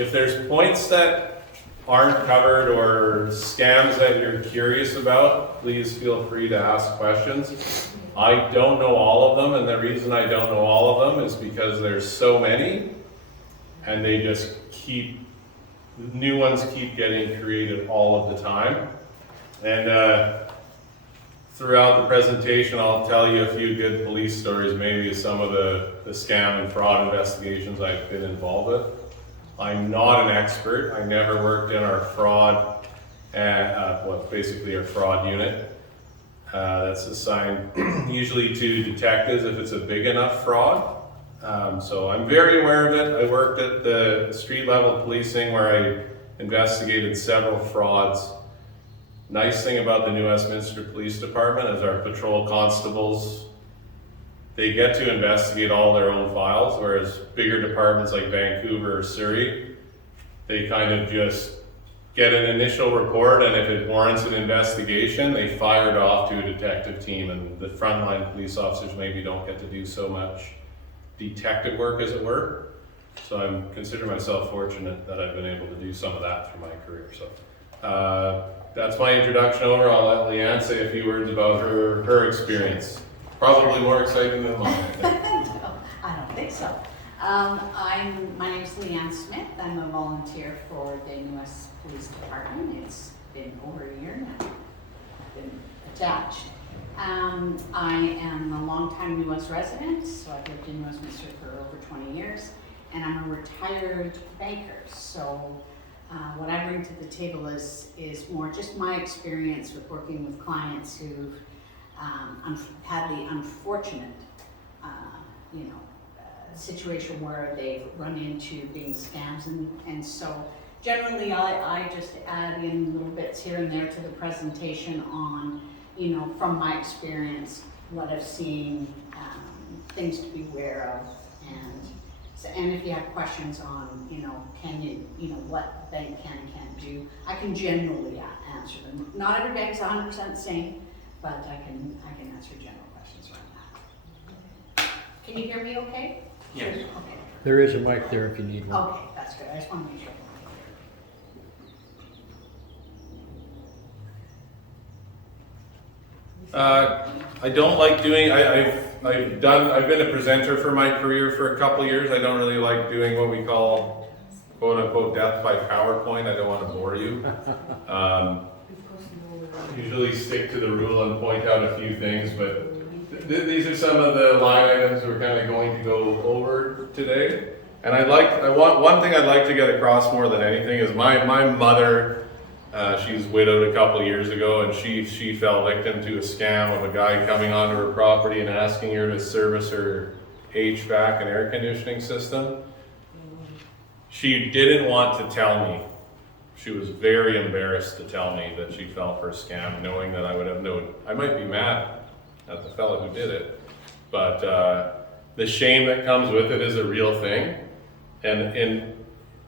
if there's points that aren't covered or scams that you're curious about, please feel free to ask questions. I don't know all of them, and the reason I don't know all of them is because there's so many, and they just new ones keep getting created all of the time. And throughout the presentation, I'll tell you a few good police stories, maybe some of the scam and fraud investigations I've been involved with. I'm not an expert. I never worked in our fraud, basically our fraud unit. That's assigned usually to detectives if it's a big enough fraud. So I'm very aware of it. I worked at the street level policing where I investigated several frauds. Nice thing about the New Westminster Police Department is our patrol constables, they get to investigate all their own files, whereas bigger departments like Vancouver or Surrey, they kind of just get an initial report, and if it warrants an investigation, they fire it off to a detective team, and the frontline police officers maybe don't get to do so much detective work, as it were. So I'm consider myself fortunate that I've been able to do some of that through my career. So that's my introduction over. I'll let Leanne say a few words about her experience. Probably more exciting than mine, I think. No, I don't think so. My name's Leanne Smith. I'm a volunteer for the US Police Department. It's been over a year now. I've been attached. I am a longtime US resident, so I've lived in Westminster for over 20 years, and I'm a retired banker. So what I bring to the table is more just my experience with working with clients who've had the unfortunate, situation where they've run into being scams, and so generally I just add in little bits here and there to the presentation on, from my experience, what I've seen, things to be aware of, and if you have questions on, what the bank can and can't do, I can generally answer them. Not every bank's 100% the same, but I can answer general questions around that. Can you hear me okay? Yes. Okay. There is a mic there if you need one. Okay, that's good. I just want to make sure. I don't like doing, I've been a presenter for my career for a couple years. I don't really like doing what we call quote unquote death by PowerPoint. I don't want to bore you. Usually stick to the rule and point out a few things, but these are some of the line items we're kind of going to go over today. And one thing I'd like to get across more than anything is my mother, she's widowed a couple years ago, and she fell victim to a scam of a guy coming onto her property and asking her to service her HVAC and air conditioning system. She didn't want to tell me. She was very embarrassed to tell me that she fell for a scam, knowing that I would have known. I might be mad at the fellow who did it, but the shame that comes with it is a real thing, and in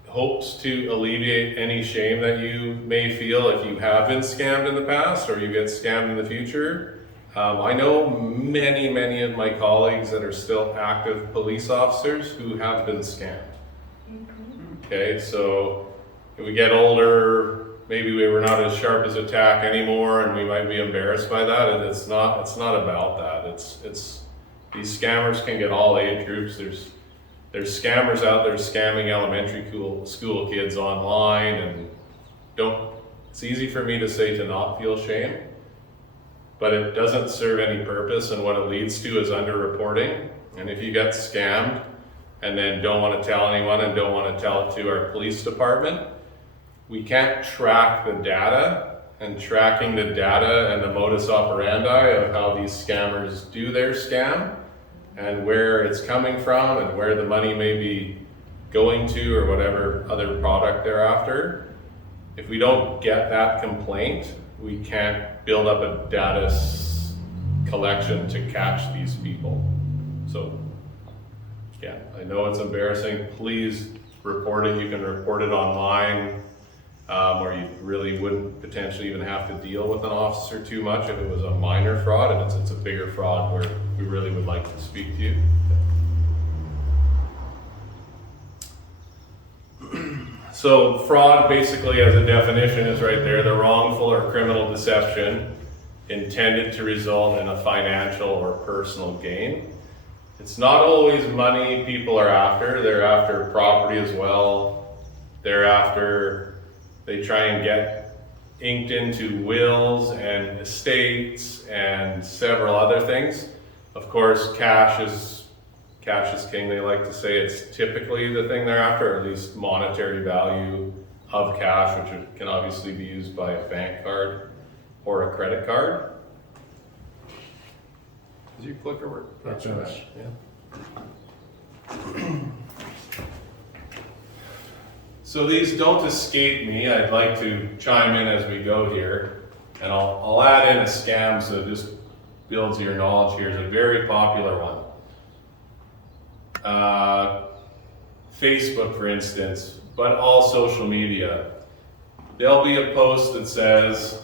hopes to alleviate any shame that you may feel if you have been scammed in the past or you get scammed in the future. I know many of my colleagues that are still active police officers who have been scammed. Okay, so if we get older, maybe we were not as sharp as attack anymore, and we might be embarrassed by that. And it's not about that. It's these scammers can get all age groups. There's scammers out there scamming elementary school kids online, and it's easy for me to say to not feel shame, but it doesn't serve any purpose, and what it leads to is underreporting. And if you get scammed and then don't want to tell anyone and don't want to tell it to our police department, we can't track the data, and tracking the data and the modus operandi of how these scammers do their scam and where it's coming from and where the money may be going to or whatever other product they're after. If we don't get that complaint, we can't build up a data collection to catch these people. So yeah, I know it's embarrassing. Please report it. You can report it online, or you really wouldn't potentially even have to deal with an officer too much if it was a minor fraud, and it's a bigger fraud where we really would like to speak to you. So fraud basically as a definition is right there, the wrongful or criminal deception intended to result in a financial or personal gain. It's not always money people are after, they're after property as well. They're after, they try and get inked into wills and estates and several other things. Of course, cash is king, they like to say. It's typically the thing they're after, or at least monetary value of cash, which can obviously be used by a bank card or a credit card. Does your clicker work? That's right. Yeah. So these don't escape me. I'd like to chime in as we go here, and I'll add in a scam so it just builds your knowledge here. It's a very popular one. Facebook, for instance, but all social media. There'll be a post that says,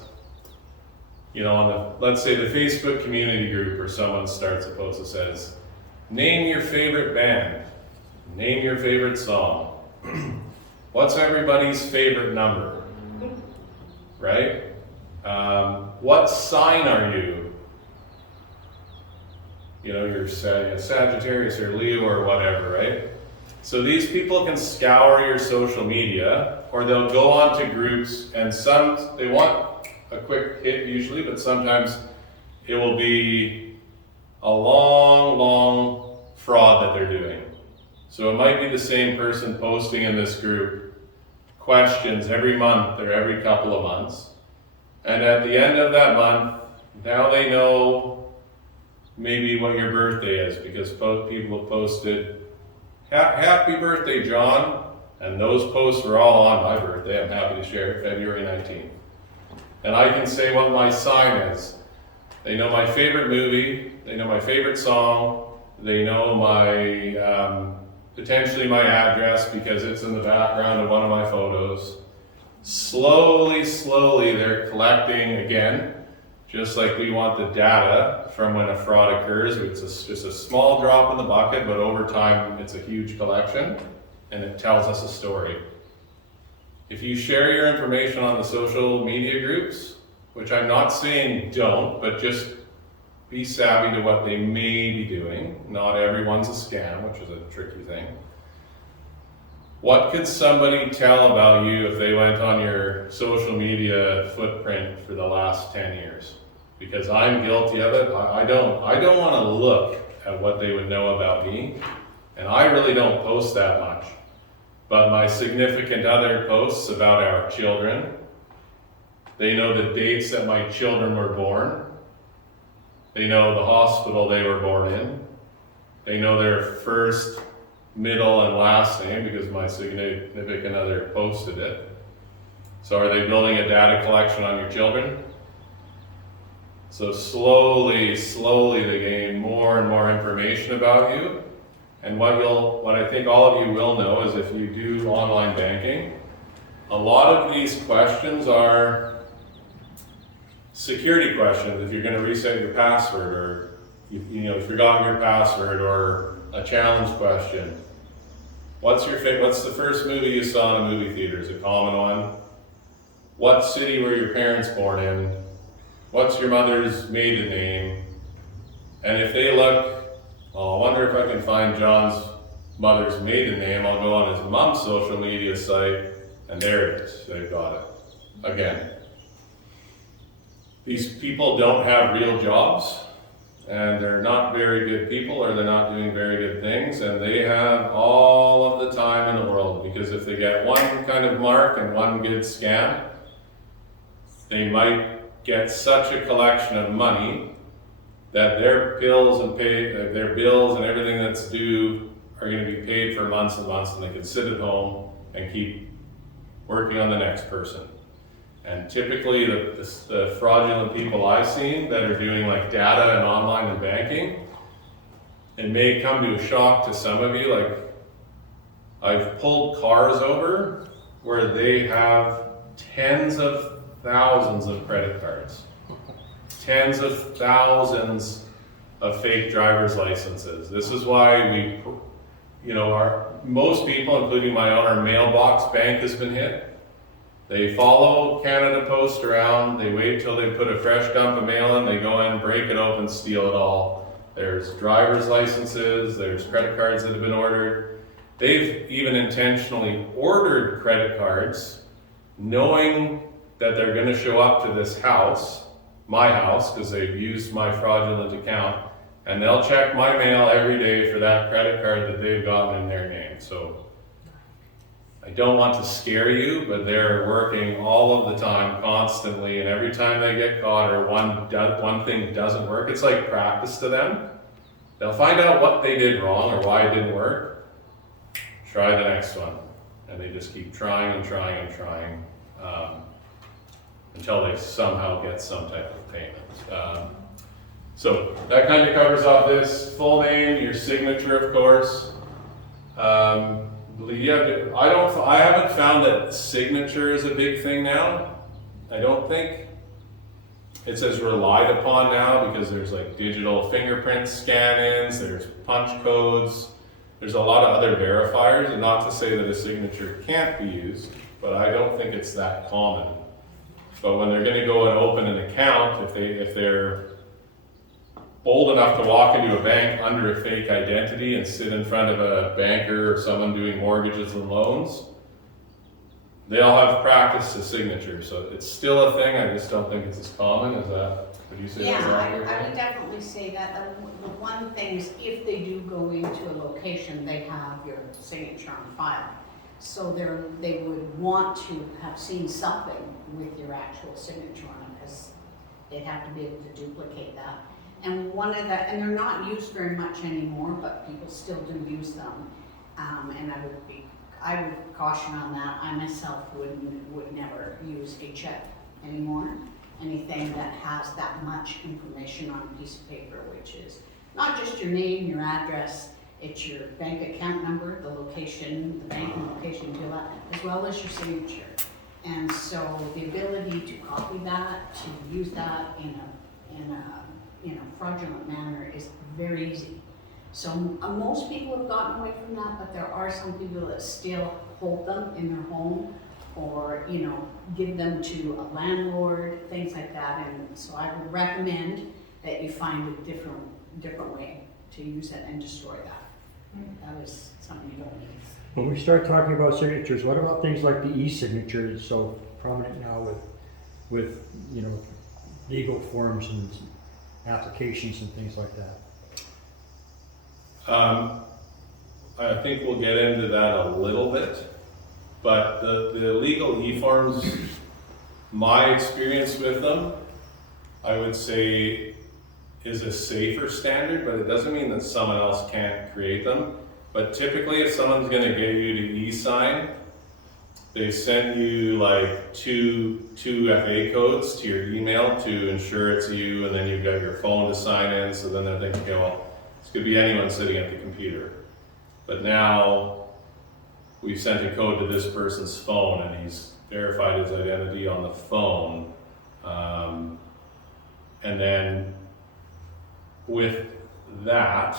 you know, let's say the Facebook community group, or someone starts a post that says, name your favorite band, name your favorite song. What's everybody's favorite number, right? What sign are you? You know, you're Sagittarius or Leo or whatever, right? So these people can scour your social media, or they'll go on to groups, and they want a quick hit usually, but sometimes it will be a long fraud that they're doing. So it might be the same person posting in this group questions every month or every couple of months. And at the end of that month, now they know maybe what your birthday is, because people have posted, happy birthday, John. And those posts were all on my birthday, I'm happy to share, February 19th. And I can say what my sign is. They know my favorite movie, they know my favorite song, they know my, potentially my address because it's in the background of one of my photos. Slowly, they're collecting again, just like we want the data from when a fraud occurs. It's just a small drop in the bucket, but over time it's a huge collection, and it tells us a story. If you share your information on the social media groups, which I'm not saying don't, but just be savvy to what they may be doing. Not everyone's a scam, which is a tricky thing. What could somebody tell about you if they went on your social media footprint for the last 10 years? Because I'm guilty of it. I don't want to look at what they would know about me, and I really don't post that much. But my significant other posts about our children. They know the dates that my children were born. They know the hospital they were born in. They know their first, middle, and last name because my significant other posted it. So are they building a data collection on your children? So slowly they gain more and more information about you. And what I think all of you will know is if you do online banking, a lot of these questions are security questions. If you're going to reset your password, or you've forgotten your password, or a challenge question. What's the first movie you saw in a movie theater? Is a common one. What city were your parents born in? What's your mother's maiden name? And if they look, I wonder if I can find John's mother's maiden name. I'll go on his mom's social media site, and there it is. They've got it. Again, these people don't have real jobs, and they're not very good people, or they're not doing very good things, and they have all of the time in the world, because if they get one kind of mark and one good scam, they might get such a collection of money that their bills and everything that's due are going to be paid for months and months, and they can sit at home and keep working on the next person. And typically the fraudulent people I've seen that are doing like data and online and banking, it may come to a shock to some of you, like I've pulled cars over where they have tens of thousands of credit cards, tens of thousands of fake driver's licenses. This is why most people, including my own, our mailbox bank has been hit. They follow Canada Post around, they wait till they put a fresh dump of mail in, they go in, break it open, steal it all. There's driver's licenses, there's credit cards that have been ordered. They've even intentionally ordered credit cards, knowing that they're gonna show up to this house, my house, because they've used my fraudulent account, and they'll check my mail every day for that credit card that they've gotten in their name. So I don't want to scare you, but they're working all of the time, constantly, and every time they get caught or one thing doesn't work, it's like practice to them. They'll find out what they did wrong or why it didn't work. Try the next one. And they just keep trying and trying and trying until they somehow get some type of payment. So that kind of covers off this. Full name, your signature, of course. I haven't found that signature is a big thing now. I don't think it's as relied upon now because there's like digital fingerprint scan-ins, there's punch codes, there's a lot of other verifiers, and not to say that a signature can't be used, but I don't think it's that common. But when they're gonna go and open an account, if they're bold enough to walk into a bank under a fake identity and sit in front of a banker or someone doing mortgages and loans, they all have practiced a signature. So it's still a thing, I just don't think it's as common as that. Would you say that's Yeah, accurate? I would definitely say that. The one thing is if they do go into a location, they have your signature on file. So they would want to have seen something with your actual signature on it, because they'd have to be able to duplicate that. And and they're not used very much anymore, but people still do use them. And I would caution on that. I myself would never use a check anymore. Anything that has that much information on a piece of paper, which is not just your name, your address, it's your bank account number, the location, the bank location, as well as your signature. And so the ability to copy that, to use that in a fraudulent manner is very easy. So most people have gotten away from that, but there are some people that still hold them in their home, or give them to a landlord, things like that. And so I would recommend that you find a different way to use it and destroy that. That is something you don't need. When we start talking about signatures, what about things like the e-signature that's so prominent now with legal forms and applications and things like that? I think we'll get into that a little bit, but the legal e-forms, my experience with them, I would say is a safer standard, but it doesn't mean that someone else can't create them. But typically if someone's gonna get you to e-sign, they send you like two FA codes to your email to ensure it's you, and then you've got your phone to sign in, so then they're thinking, okay, well, this could be anyone sitting at the computer. But now we've sent a code to this person's phone and he's verified his identity on the phone. And then with that,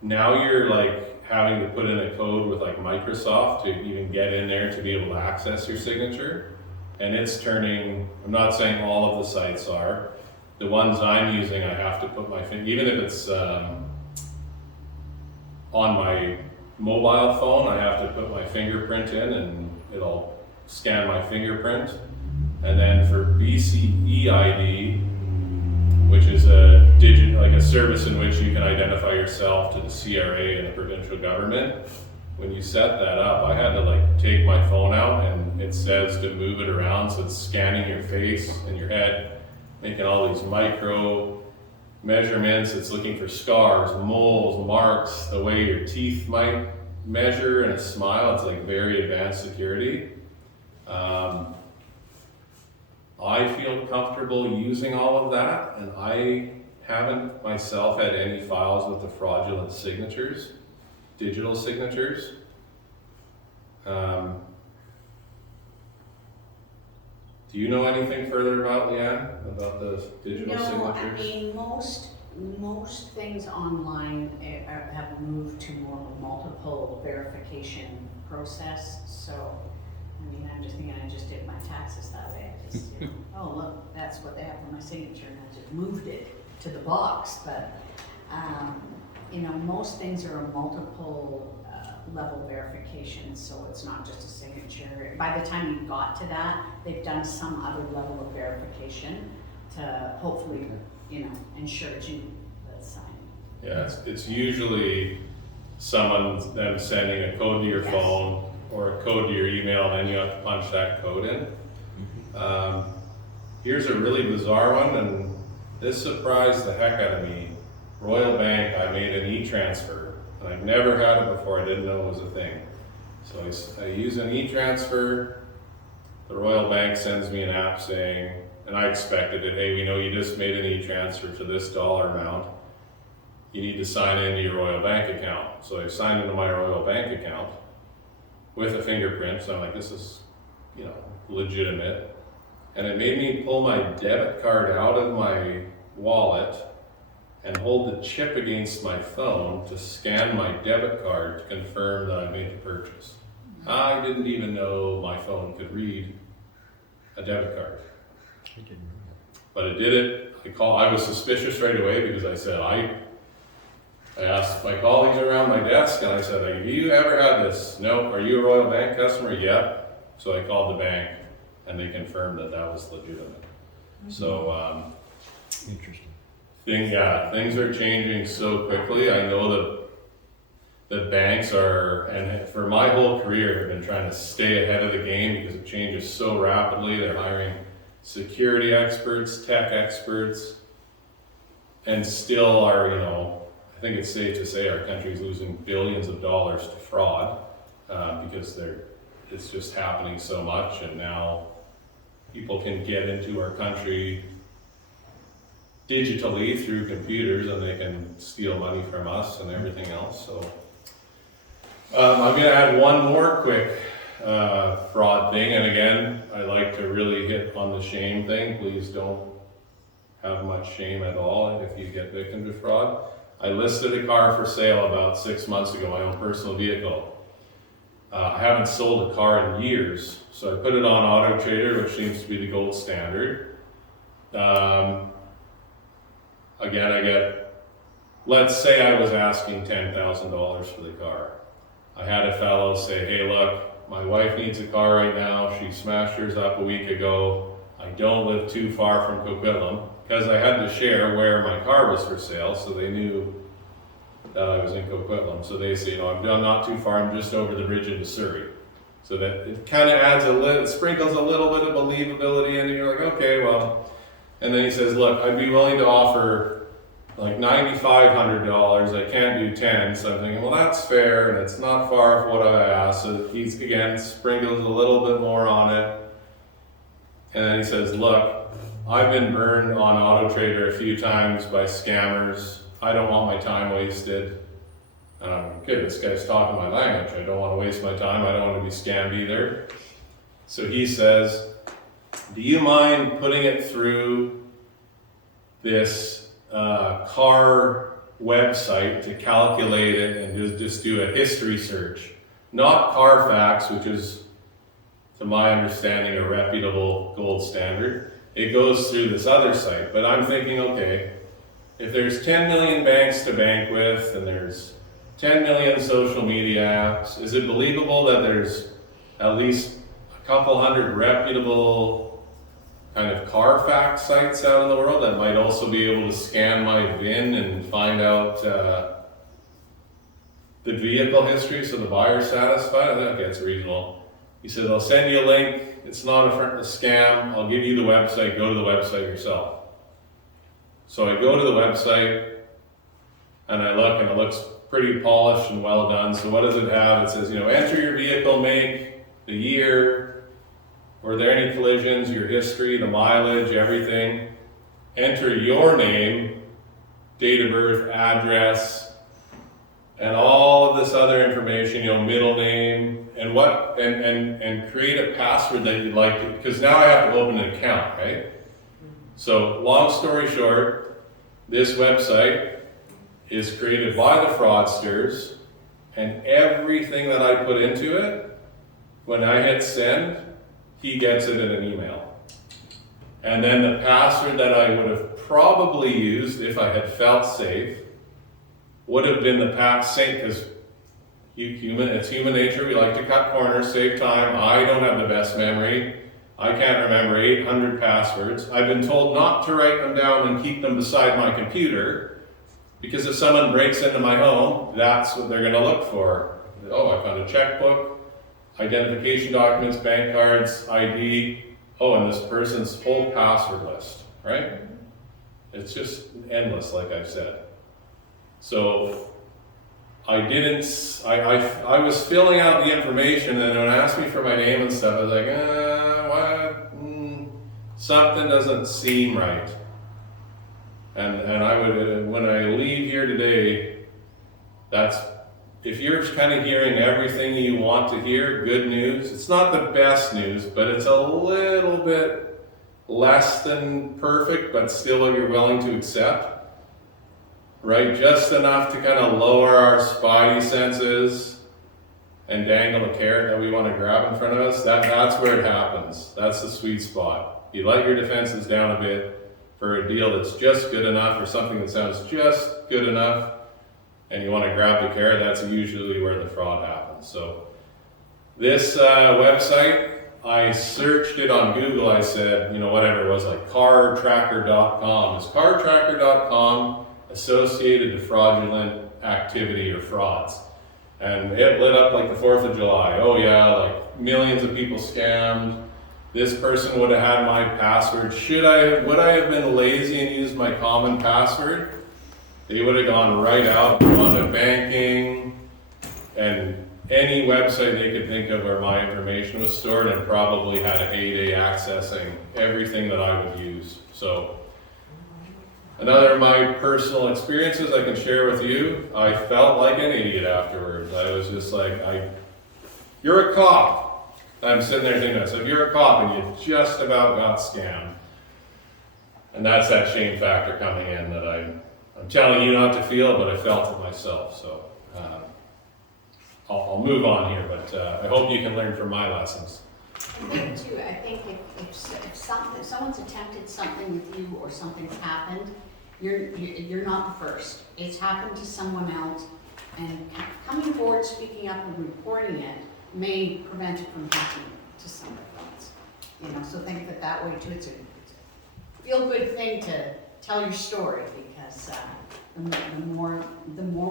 now you're like having to put in a code with like Microsoft to even get in there to be able to access your signature. And it's turning, I'm not saying all of the sites are, the ones I'm using, I have to put my finger, even if it's on my mobile phone, I have to put my fingerprint in and it'll scan my fingerprint. And then for BCEID, which is like a service in which you can identify yourself to the CRA and the provincial government. When you set that up, I had to like take my phone out and it says to move it around, so it's scanning your face and your head, making all these micro measurements. It's looking for scars, moles, marks, the way your teeth might measure in a smile. It's like very advanced security. I feel comfortable using all of that, and I haven't myself had any files with the fraudulent signatures, digital signatures. Do you know anything further about, Leanne, about the digital signatures? No, I mean, most most things online have moved to more of a multiple verification process, so, I mean, I'm just thinking, I just did my taxes that way, I just, you know, oh, look, that's what they have for my signature, and I just moved it to the box, but, you know, most things are a multiple level verification, so it's not just a signature. By the time you got to that, they've done some other level of verification to hopefully, you know, ensure you the sign. Yeah, it's usually someone them sending a code to your Yes. phone or a code to your email, and then you have to punch that code in. Here's a really bizarre one, and this surprised the heck out of me. Royal Bank, I made an e-transfer, and I've never had it before, I didn't know it was a thing. So I use an e-transfer, the Royal Bank sends me an app saying, and I expected it, hey, we know you just made an e-transfer to this dollar amount. You need to sign into your Royal Bank account. So I signed into my Royal Bank account with a fingerprint, so I'm like, this is, you know, legitimate. And it made me pull my debit card out of my wallet and hold the chip against my phone to scan my debit card to confirm that I made the purchase. I didn't even know my phone could read a debit card. I didn't know But it did it. I was suspicious right away because I said, I asked my colleagues around my desk and I said, have you ever had this? No. Are you a Royal Bank customer? Yeah. So I called the bank and they confirmed that that was legitimate. So, that. Interesting. things are changing so quickly. I know that the banks are, and for my whole career, have been trying to stay ahead of the game because it changes so rapidly. They're hiring security experts, tech experts, and still are, you know, I think it's safe to say our country's losing billions of dollars to fraud because it's just happening so much, and now people can get into our country digitally through computers and they can steal money from us and everything else. So I'm going to add one more quick fraud thing, and again, I like to really hit on the shame thing. Please don't have much shame at all if you get victim to fraud. I listed a car for sale about 6 months ago, my own personal vehicle. I haven't sold a car in years, so I put it on Auto Trader, which seems to be the gold standard. Again, I get, let's say I was asking $10,000 for the car. I had a fellow say, hey look, my wife needs a car right now, she smashed hers up a week ago, I don't live too far from Coquitlam, because I had to share where my car was for sale, so they knew that I was in Coquitlam. So they say, you know, I'm not too far, I'm just over the bridge into Surrey. So that it kind of adds it sprinkles a little bit of believability in, and you're like, okay, well. And then he says, look, I'd be willing to offer like $9,500, I can't do 10. So I'm thinking, well, that's fair, and it's not far from what I asked. So he's, again, sprinkles a little bit more on it. And then he says, look, I've been burned on Auto Trader a few times by scammers. I don't want my time wasted. And I'm okay, this guy's talking my language. I don't want to waste my time. I don't want to be scammed either. So he says, do you mind putting it through this car website to calculate it and just do a history search? Not Carfax, which is, to my understanding, a reputable gold standard. It goes through this other site. But I'm thinking, okay, if there's 10 million banks to bank with and there's 10 million social media apps, is it believable that there's at least a couple hundred reputable kind of Carfax sites out in the world that might also be able to scan my VIN and find out the vehicle history so the buyer's satisfied? I think okay, that's reasonable. He said, I'll send you a link. It's not a scam. I'll give you the website. Go to the website yourself. So I go to the website and I look, and it looks pretty polished and well done. So what does it have? It says, you know, enter your vehicle make, the year, were there any collisions, your history, the mileage, everything. Enter your name, date of birth, address, and all of this other information, you know, middle name, and what, and create a password that you'd like to, because now I have to open an account, right? So long story short, this website is created by the fraudsters, and everything that I put into it, when I hit send, he gets it in an email. And then the password that I would have probably used if I had felt safe would have been the same, because it's human nature. We like to cut corners, save time. I don't have the best memory. I can't remember 800 passwords. I've been told not to write them down and keep them beside my computer, because if someone breaks into my home, that's what they're going to look for. Oh, I found a checkbook, identification documents, bank cards, ID. Oh, and this person's whole password list, right? It's just endless, like I've said. So I was filling out the information, and when it asked me for my name and stuff, I was like, what? Something doesn't seem right. And I would, when I leave here today, if you're kind of hearing everything you want to hear, good news. It's not the best news, but it's a little bit less than perfect, but still what you're willing to accept. Right, just enough to kind of lower our spidey senses and dangle a carrot that we want to grab in front of us. That's where it happens. That's the sweet spot. You let your defenses down a bit for a deal that's just good enough, or something that sounds just good enough, and you want to grab the carrot. That's usually where the fraud happens. So this website, I searched it on Google. I said, whatever it was, like cartracker.com. Is cartracker.com associated to fraudulent activity or frauds? And it lit up like the 4th of July. Oh yeah, like millions of people scammed. This person would have had my password. Would I have been lazy and used my common password? They would have gone right out onto banking and any website they could think of where my information was stored, and probably had a heyday accessing everything that I would use. So another of my personal experiences I can share with you. I felt like an idiot afterwards. I was just like, you're a cop. I'm sitting there thinking to myself, you're a cop and you just about got scammed. And that's that shame factor coming in that I'm telling you not to feel, but I felt it myself. So I'll move on here, but I hope you can learn from my lessons. I think if someone's attempted something with you, or something's happened, you're not the first. It's happened to someone else, and coming forward, speaking up, and reporting it may prevent it from happening to somebody else. So think of it that way too. It's a feel-good thing to tell your story, because the more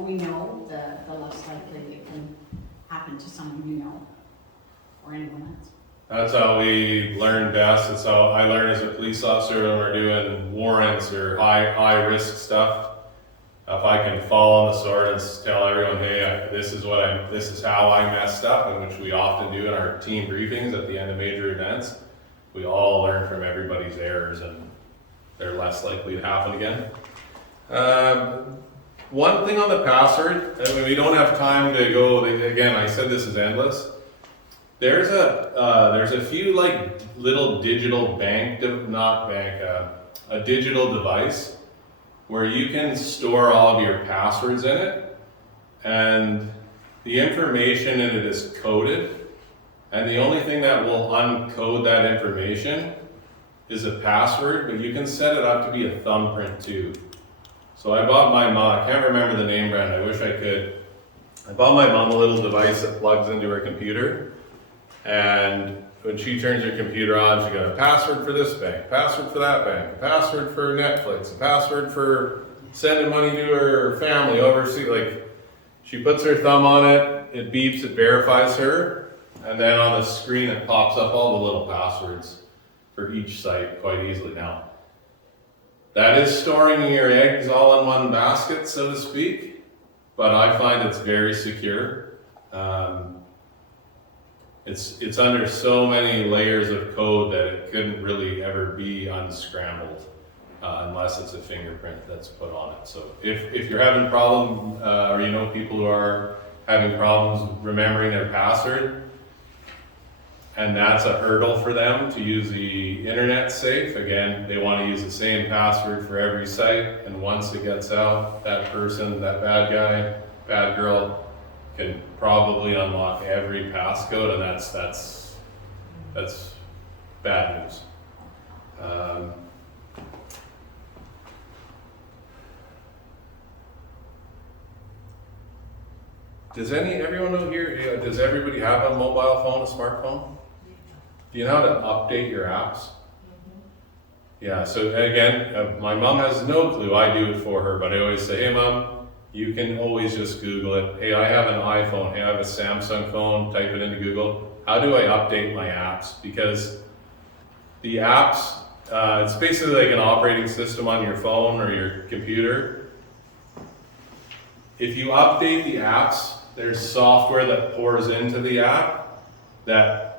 we know, the less likely it can happen to someone you know, or anyone else. That's how we learn best. That's how I learn as a police officer when we're doing warrants or high risk stuff. If I can fall on the sword and tell everyone, hey, this is how I messed up, and which we often do in our team briefings at the end of major events. We all learn from everybody's errors, and they're less likely to happen again. One thing on the password, we don't have time to go, again, I said this is endless. There's a few like little digital a digital device where you can store all of your passwords in it, and the information in it is coded, and the only thing that will uncode that information is a password, but you can set it up to be a thumbprint too. So I bought my mom, I can't remember the name brand, I wish I could. I bought my mom a little device that plugs into her computer, and when she turns her computer on, she got a password for this bank, password for that bank, a password for Netflix, a password for sending money to her family overseas. Like, she puts her thumb on it, it beeps, it verifies her, and then on the screen it pops up all the little passwords for each site quite easily now. That is storing your eggs all in one basket, so to speak, but I find it's very secure. It's under so many layers of code that it couldn't really ever be unscrambled unless it's a fingerprint that's put on it. So if you're having a problem, or you know people who are having problems remembering their password, And that's a hurdle for them to use the internet safe. Again, they want to use the same password for every site, and once it gets out, that person, that bad guy, bad girl, can probably unlock every passcode, and that's bad news. Does everyone know here, does everybody have a mobile phone, a smartphone? Do you know how to update your apps? Yeah, so again, my mom has no clue. I do it for her, but I always say, hey mom, you can always just Google it. Hey, I have an iPhone. Hey, I have a Samsung phone. Type it into Google. How do I update my apps? Because the apps, it's basically like an operating system on your phone or your computer. If you update the apps, there's software that pours into the app that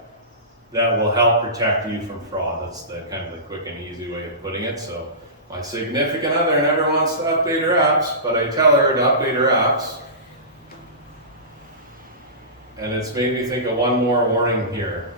will help protect you from fraud. That's the kind of the quick and easy way of putting it. So my significant other never wants to update her apps, but I tell her to update her apps. And it's made me think of one more warning here.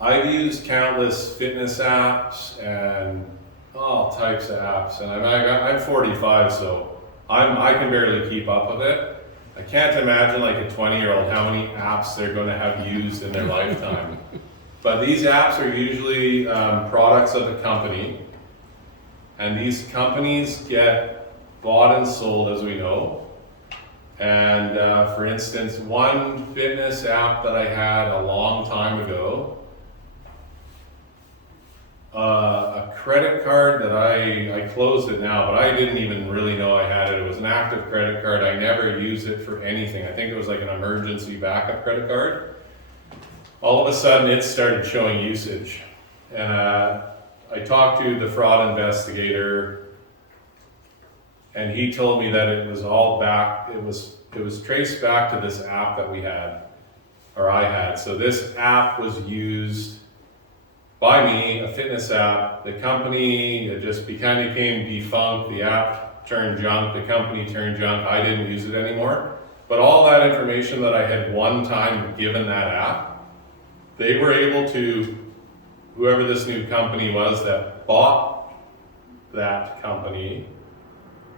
I've used countless fitness apps and all types of apps, and I'm 45, so I can barely keep up with it. I can't imagine like a 20-year-old how many apps they're going to have used in their lifetime. But these apps are usually products of the company, and these companies get bought and sold, as we know. And for instance, one fitness app that I had a long time ago, a credit card that I closed it now, but I didn't even really know I had it. It was an active credit card. I never used it for anything. I think it was like an emergency backup credit card. All of a sudden it started showing usage. And I talked to the fraud investigator, and he told me that it was all back, it was traced back to this app that we had, or I had. So this app was used by me, a fitness app. The company, it just kind of became defunct. The app turned junk, the company turned junk. I didn't use it anymore. But all that information that I had one time given that app, they were able to, whoever this new company was that bought that company,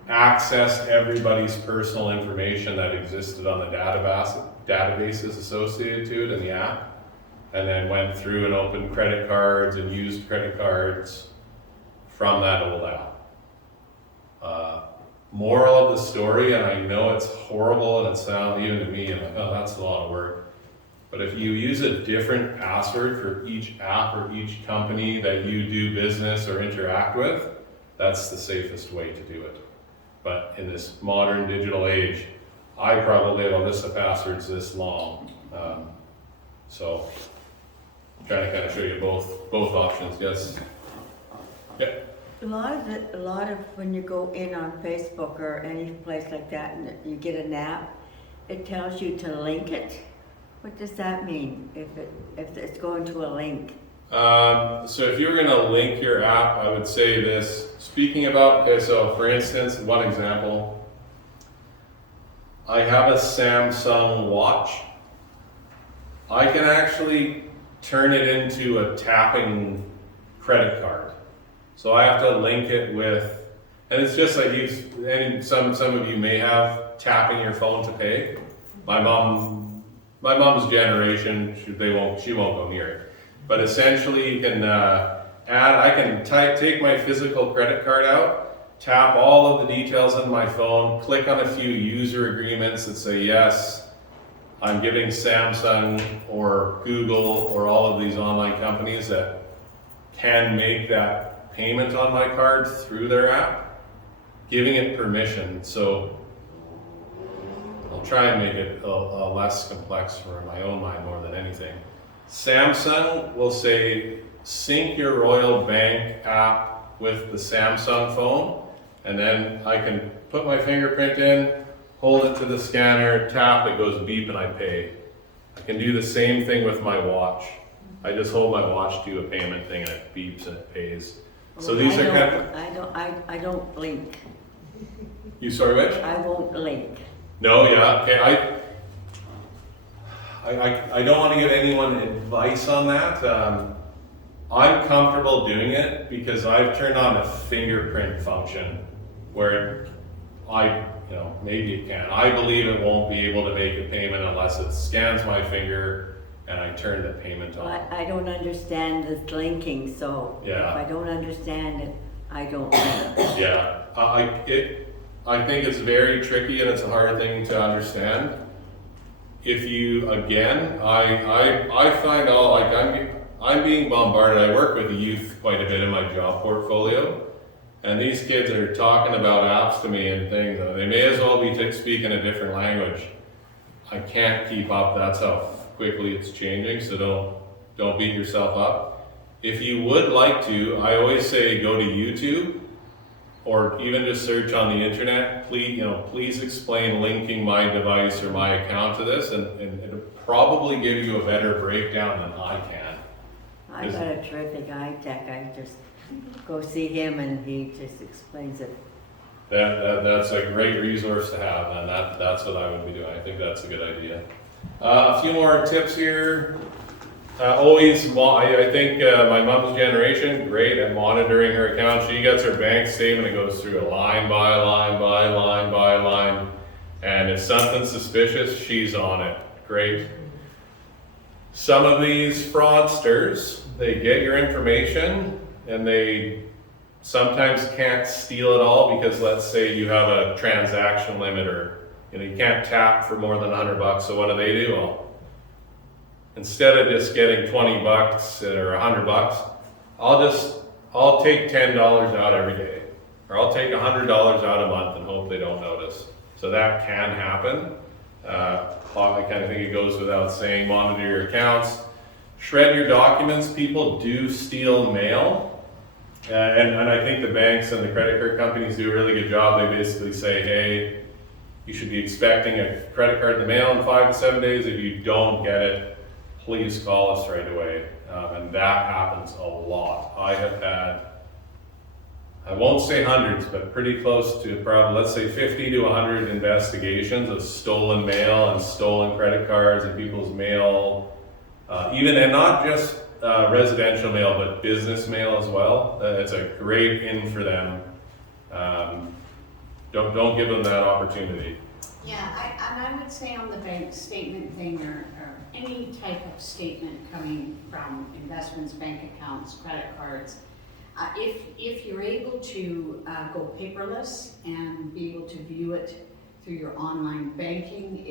accessed everybody's personal information that existed on the databases associated to it in the app, and then went through and opened credit cards and used credit cards from that old app. Moral of the story, and I know it's horrible and it sounds, even to me, I'm like, oh, that's a lot of work. But if you use a different password for each app or each company that you do business or interact with, that's the safest way to do it. But in this modern digital age, I probably have a list of passwords this long. So I'm trying to kind of show you both options. Yes? Yeah. A lot of when you go in on Facebook or any place like that and you get an app, it tells you to link it. What does that mean if it's going to a link? So if you were going to link your app, I would say this. Speaking about, okay, so for instance, one example, I have a Samsung watch. I can actually turn it into a tapping credit card. So I have to link it with, and it's just like and some of you may have tapping your phone to pay. My mom's generation, she won't go near it. But essentially, you can I can take my physical credit card out, tap all of the details on my phone, click on a few user agreements that say, yes, I'm giving Samsung or Google or all of these online companies that can make that payment on my card through their app, giving it permission. So I'll try and make it a less complex for my own mind more than anything. Samsung will say, sync your Royal Bank app with the Samsung phone, and then I can put my fingerprint in, hold it to the scanner, tap, it goes beep, and I pay. I can do the same thing with my watch. I just hold my watch to a payment thing, and it beeps and it pays. So these are kind of... I don't link. You sorry, which? I won't link. No, yeah, okay, I don't want to give anyone advice on that. I'm comfortable doing it because I've turned on a fingerprint function where maybe it can. I believe it won't be able to make a payment unless it scans my finger and I turn the payment on. I don't understand this linking, so if Yeah. I don't understand it, I don't know. Yeah, I think it's very tricky and it's a hard thing to understand. If you, again, I find I'm being bombarded. I work with youth quite a bit in my job portfolio, and these kids are talking about apps to me and things. They may as well be speaking a different language. I can't keep up. That's how quickly it's changing. So don't beat yourself up. If you would like to, I always say go to YouTube, or even just search on the internet. Please explain linking my device or my account to this, and it'll probably give you a better breakdown than I can. I got a terrific eye tech. I just go see him and he just explains it. That's a great resource to have, and that's what I would be doing. I think that's a good idea. A few more tips here. I think my mom's generation, great at monitoring her account. She gets her bank statement, it goes through a line by line by line by line, and if something's suspicious, she's on it. Great. Some of these fraudsters, they get your information and they sometimes can't steal it all because let's say you have a transaction limit or you can't tap for more than $100. So what do? Well, instead of just getting $20 or $100, I'll take $10 out every day, or I'll take $100 out a month and hope they don't notice. So that can happen. I kind of think it goes without saying. Monitor your accounts, shred your documents. People do steal mail, and I think the banks and the credit card companies do a really good job. They basically say, hey, you should be expecting a credit card in the mail in 5 to 7 days. If you don't get it, please call us right away. And that happens a lot. I have had, I won't say hundreds, but pretty close to probably, let's say 50 to 100 investigations of stolen mail and stolen credit cards and people's mail, and not just residential mail, but business mail as well. It's a great in for them. Don't give them that opportunity. Yeah, I would say on the bank statement thing or any type of statement coming from investments, bank accounts, credit cards, if you're able to go paperless and be able to view it through your online banking,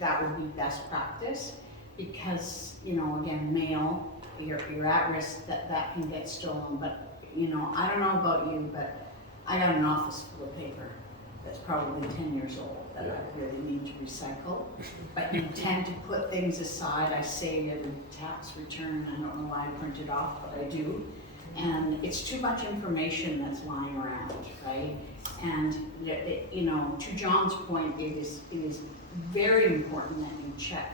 that would be best practice, because again, mail, you're at risk that can get stolen. But I don't know about you, but I got an office full of paper that's probably 10 years old that I really need to recycle. But you tend to put things aside. I save it in tax return. I don't know why I print it off, but I do. And it's too much information that's lying around, right? And to John's point, it is very important that you check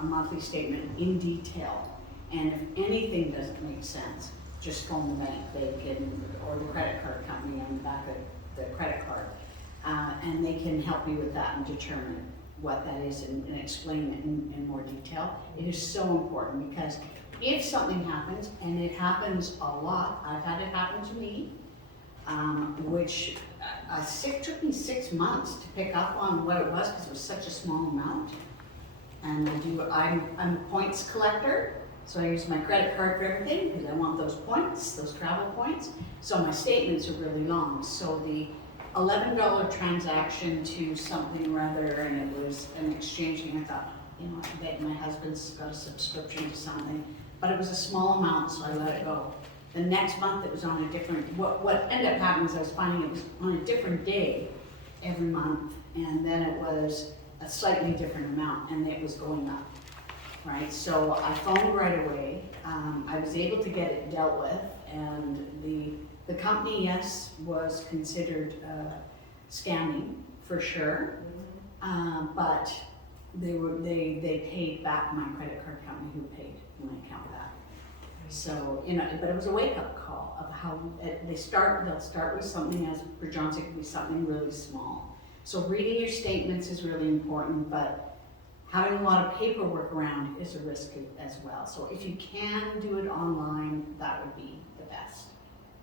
a monthly statement in detail. And if anything doesn't make sense, just phone the bank, or the credit card company on the back of the credit card. And they can help you with that and determine what that is and explain it in more detail. It is so important, because if something happens, and it happens a lot, I've had it happen to me, which took me 6 months to pick up on what it was, because it was such a small amount. And I'm a points collector, so I use my credit card for everything because I want those points, those travel points. So my statements are really long. So the $11 transaction to something or other, and it was an exchange thing. I thought, I bet my husband's got a subscription to something, but it was a small amount, so I let it go. The next month it was on a different, what ended up happening is I was finding it was on a different day every month, and then it was a slightly different amount, and it was going up, right? So I phoned right away. I was able to get it dealt with, and the company, yes, was considered scamming for sure, but they paid back my credit card company who paid my account back. So but it was a wake-up call of how they'll start with something, as for John said, could be something really small. So reading your statements is really important, but Having a lot of paperwork around is a risk as well. So if you can do it online, that would be the best.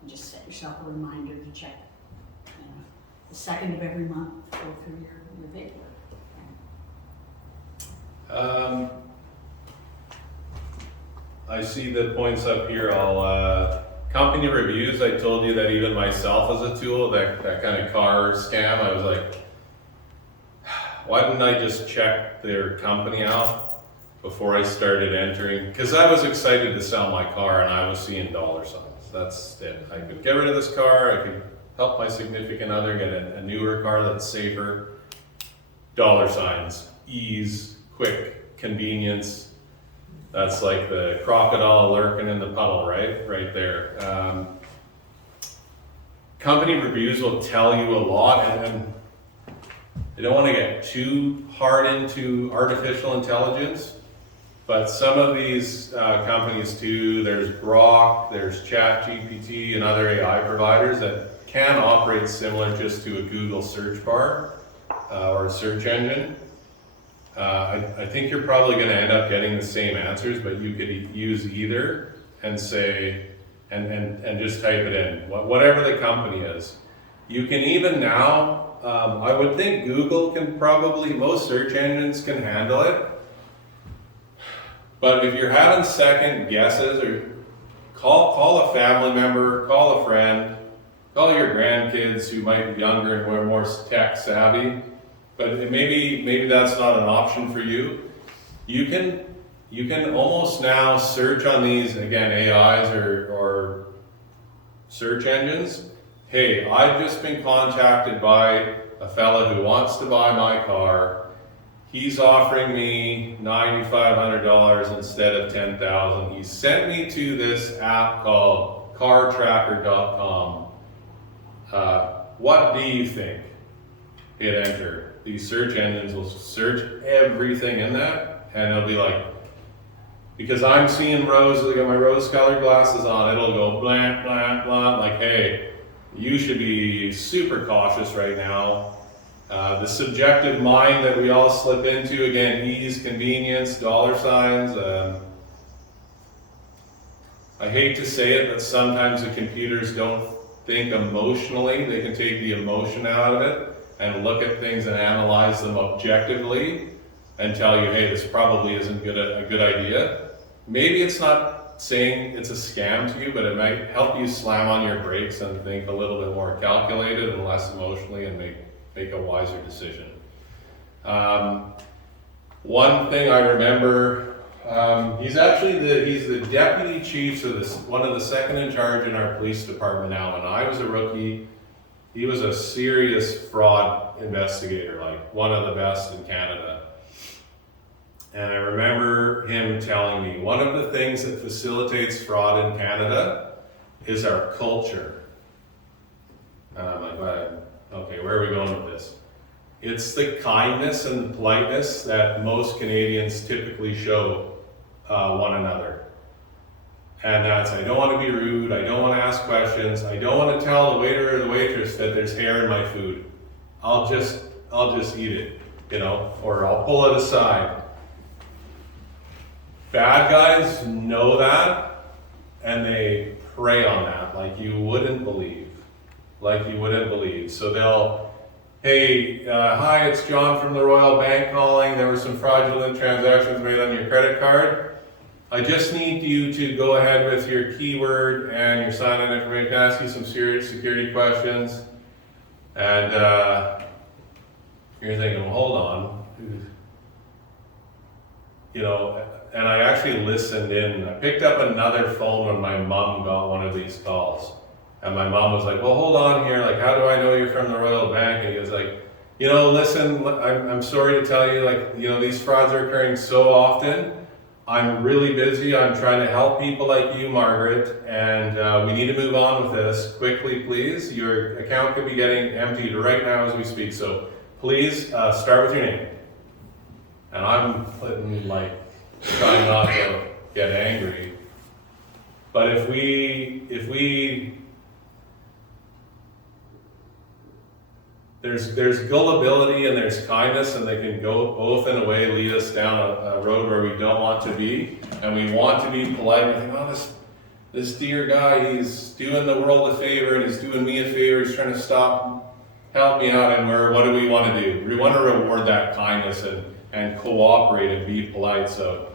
And just set yourself a reminder to check, you know, the second of every month, go through your paperwork. I see the points up here. Company reviews, I told you that even myself as a tool, that kind of car scam, I was like, why didn't I just check their company out before I started entering? Because I was excited to sell my car and I was seeing dollar signs. That's it. I could get rid of this car, I could help my significant other get a newer car that's safer. Dollar signs, ease, quick, convenience. That's like the crocodile lurking in the puddle, right? Right there. Company reviews will tell you a lot, and I don't want to get too hard into artificial intelligence, but some of these companies too, there's Grok, there's ChatGPT and other AI providers that can operate similar just to a Google search bar or a search engine. I think you're probably going to end up getting the same answers, but you could use either and say, and just type it in, whatever the company is. You can even now, I would think Google can probably, most search engines can handle it. But if you're having second guesses, or call a family member, call a friend, call your grandkids who might be younger and more tech savvy. But maybe that's not an option for you. You can almost now search on these, again, AIs or search engines. Hey, I've just been contacted by a fella who wants to buy my car. He's offering me $9,500 instead of $10,000. He sent me to this app called cartracker.com. What do you think? Hit enter. These search engines will search everything in that, and it'll be like, because I'm seeing rose, I got my rose-colored glasses on, it'll go blank, blank, blank, like, hey, you should be super cautious right now. The subjective mind that we all slip into, again, ease, convenience, dollar signs. I hate to say it, but sometimes the computers don't think emotionally. They can take the emotion out of it and look at things and analyze them objectively and tell you, hey, this probably isn't a good idea. Maybe it's not saying it's a scam to you, but it might help you slam on your brakes and think a little bit more calculated and less emotionally and make a wiser decision. One thing I remember, he's the deputy chief, so one of the second in charge in our police department now, and I was a rookie. He was a serious fraud investigator, like one of the best in Canada. And I remember him telling me, one of the things that facilitates fraud in Canada is our culture. And I'm like, well, okay, where are we going with this? It's the kindness and politeness that most Canadians typically show one another. And that's, I don't want to be rude, I don't want to ask questions, I don't want to tell the waiter or the waitress that there's hair in my food. I'll just eat it, or I'll pull it aside. Bad guys know that, and they prey on that like you wouldn't believe. So they'll, hey, hi, it's John from the Royal Bank calling. There were some fraudulent transactions made on your credit card. I just need you to go ahead with your keyword and your sign-in information. Can I ask you some serious security questions? And you're thinking, well, hold on. And I actually listened in. I picked up another phone when my mom got one of these calls. And my mom was like, well, hold on here. Like, how do I know you're from the Royal Bank? And he was like, listen, I'm sorry to tell you, these frauds are occurring so often. I'm really busy. I'm trying to help people like you, Margaret, and we need to move on with this quickly, please. Your account could be getting emptied right now as we speak, so please start with your name. And I'm trying not to get angry. But if we there's gullibility and there's kindness, and they can go both in a way lead us down a road where we don't want to be, and we want to be polite and think, oh, this dear guy, he's doing the world a favor and he's doing me a favor, he's trying to help me out, and what do we want to do? We want to reward that kindness and cooperate and be polite. So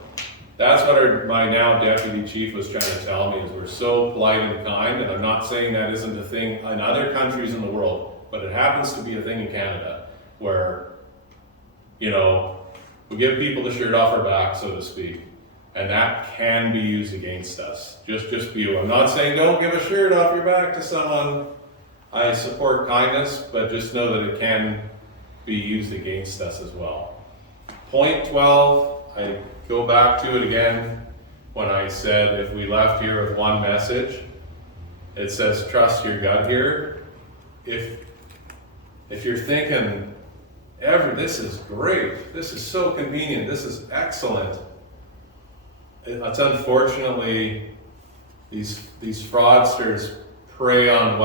that's what my now deputy chief was trying to tell me, is we're so polite and kind, and I'm not saying that isn't a thing in other countries in the world, but it happens to be a thing in Canada where, you know, we give people the shirt off our back, so to speak, and that can be used against us. Just be aware. I'm not saying don't give a shirt off your back to someone. I support kindness, but just know that it can be used against us as well. Point 12, I go back to it again when I said if we left here with one message, it says trust your gut here. If you're thinking, this is great, this is so convenient, this is excellent, it's unfortunately these fraudsters prey on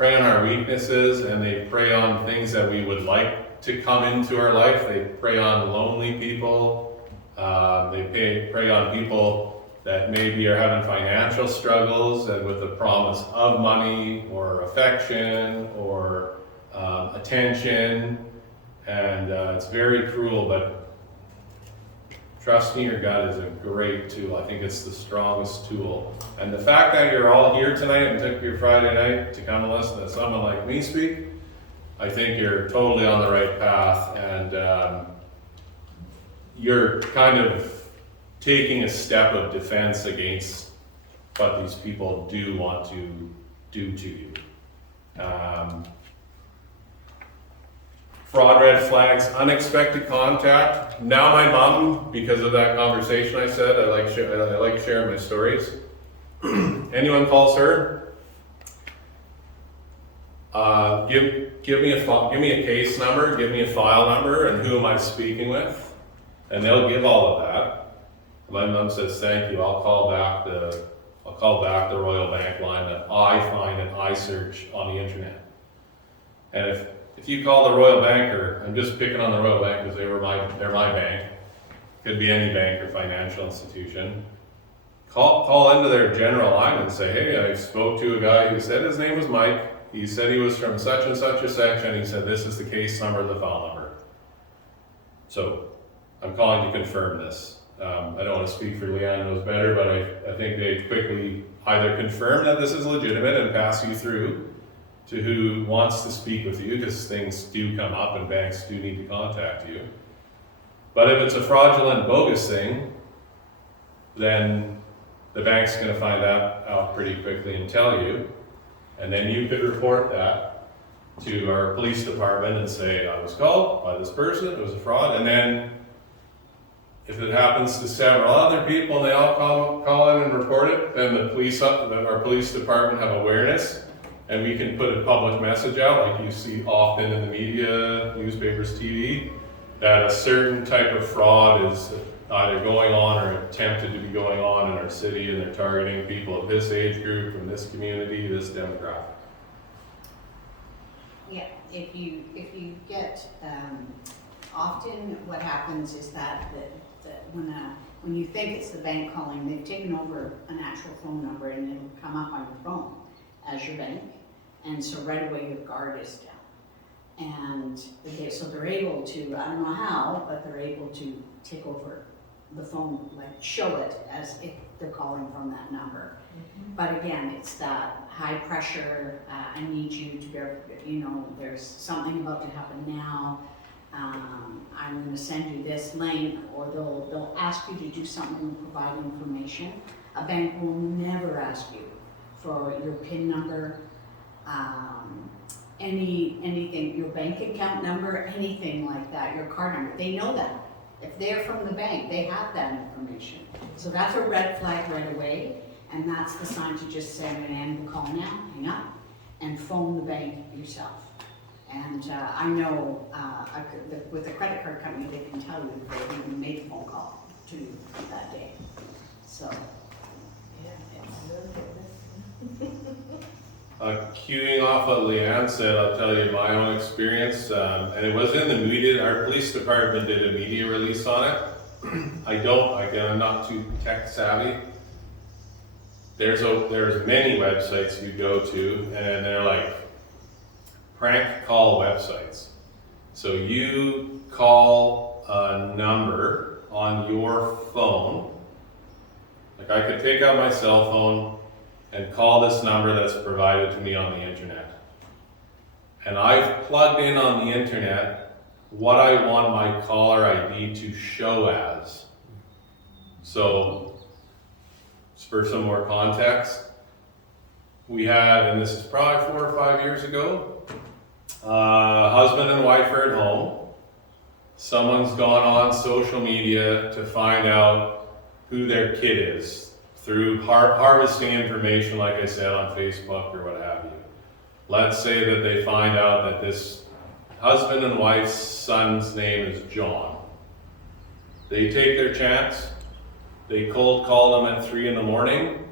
our weaknesses, and they prey on things that we would like to come into our life. They prey on lonely people. They prey on people that maybe are having financial struggles and with the promise of money or affection or attention, and it's very cruel, but trusting your gut is a great tool. I think it's the strongest tool. And the fact that you're all here tonight and took your Friday night to come and listen to someone like me speak, I think you're totally on the right path, and you're kind of taking a step of defense against what these people do want to do to you. Fraud red flags, unexpected contact. Now my mom, because of that conversation I said, I like sharing my stories. Anyone calls her, give me a case number, give me a file number, and who am I speaking with, and they'll give all of that. My mom says, "Thank you. I'll call back the Royal Bank line that I find and I search on the internet." And if you call the Royal Banker, I'm just picking on the Royal Bank because they're my bank. Could be any bank or financial institution. Call into their general line and say, "Hey, I spoke to a guy who said his name was Mike. He said he was from such and such a section. He said this is the case number, the file number. So I'm calling to confirm this." I don't want to speak for Leanne knows better, but I think they quickly either confirm that this is legitimate and pass you through to who wants to speak with you, because things do come up and banks do need to contact you. But if it's a fraudulent, bogus thing, then the bank's going to find that out pretty quickly and tell you, and then you could report that to our police department and say, "I was called by this person, it was a fraud." And then if it happens to several other people and they all call in and report it, then our police department have awareness, and we can put a public message out, like you see often in the media, newspapers, TV, that a certain type of fraud is either going on or attempted to be going on in our city, and they're targeting people of this age group, from this community, this demographic. Yeah, if you get, often what happens is that when you think it's the bank calling, they've taken over an actual phone number and it'll come up on your phone as your bank, and so right away your guard is down. And so they're able to, I don't know how, but they're able to take over the phone, like show it as if they're calling from that number. Mm-hmm. But again, it's that high pressure, I need you to bear, there's something about to happen now. I'm going to send you this link, or they'll ask you to do something and provide information. A bank will never ask you for your PIN number, anything, your bank account number, anything like that, your card number. They know that. If they're from the bank, they have that information. So that's a red flag right away, and that's the sign to just say, "I'm going to end the call now, hang up, and phone the bank yourself." And I know with the credit card company, they can tell you if they even made a phone call to you that day. So, yeah, it's Queuing off what Leanne said, I'll tell you my own experience, and it was in the media. Our police department did a media release on it. I'm not too tech savvy. There's many websites you go to, and they're like prank call websites. So you call a number on your phone. Like I could take out my cell phone and call this number that's provided to me on the internet. And I've plugged in on the internet what I want my caller ID to show as. So, for some more context, we had, and this is probably 4 or 5 years ago, husband and wife are at home. Someone's gone on social media to find out who their kid is through harvesting information, like I said, on Facebook or what have you. Let's say that they find out that this husband and wife's son's name is John. They take their chance. They cold call them at 3 in the morning.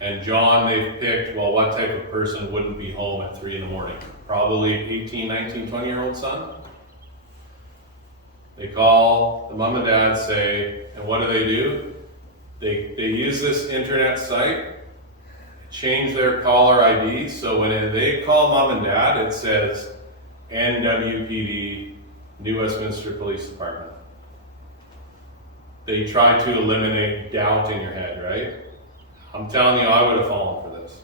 And John, they've picked, well, what type of person wouldn't be home at 3 in the morning? Probably 18, 19, 20-year-old son. They call, the mom and dad say, and what do? They use this internet site, change their caller ID, so when they call mom and dad, it says NWPD, New Westminster Police Department. They try to eliminate doubt in your head, right? I'm telling you, I would have fallen for this.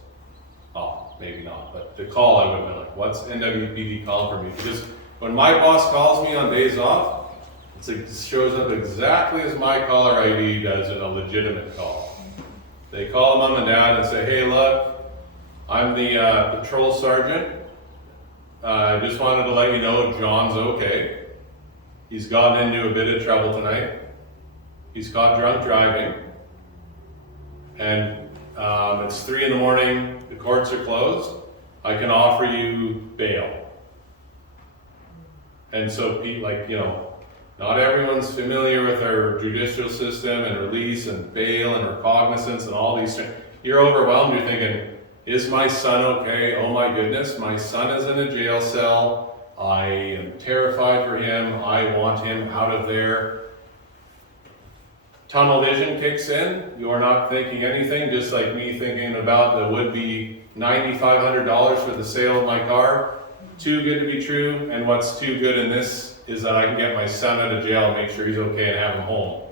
Oh, maybe not, but the call, I would have been like, what's NWPD calling for me? Because when my boss calls me on days off, it shows up exactly as my caller ID does in a legitimate call. They call mom and dad and say, hey, look, I'm the patrol sergeant. I just wanted to let you know John's okay. He's gotten into a bit of trouble tonight. He's caught drunk driving. And it's 3 in the morning, the courts are closed. I can offer you bail. And so, not everyone's familiar with our judicial system and release and bail and recognizance and all these things. You're overwhelmed, you're thinking, is my son okay? Oh my goodness, my son is in a jail cell. I am terrified for him. I want him out of there. Tunnel vision kicks in. You're not thinking anything, just like me thinking about the would-be $9,500 for the sale of my car. Too good to be true, and what's too good in this is that I can get my son out of jail and make sure he's okay and have him home.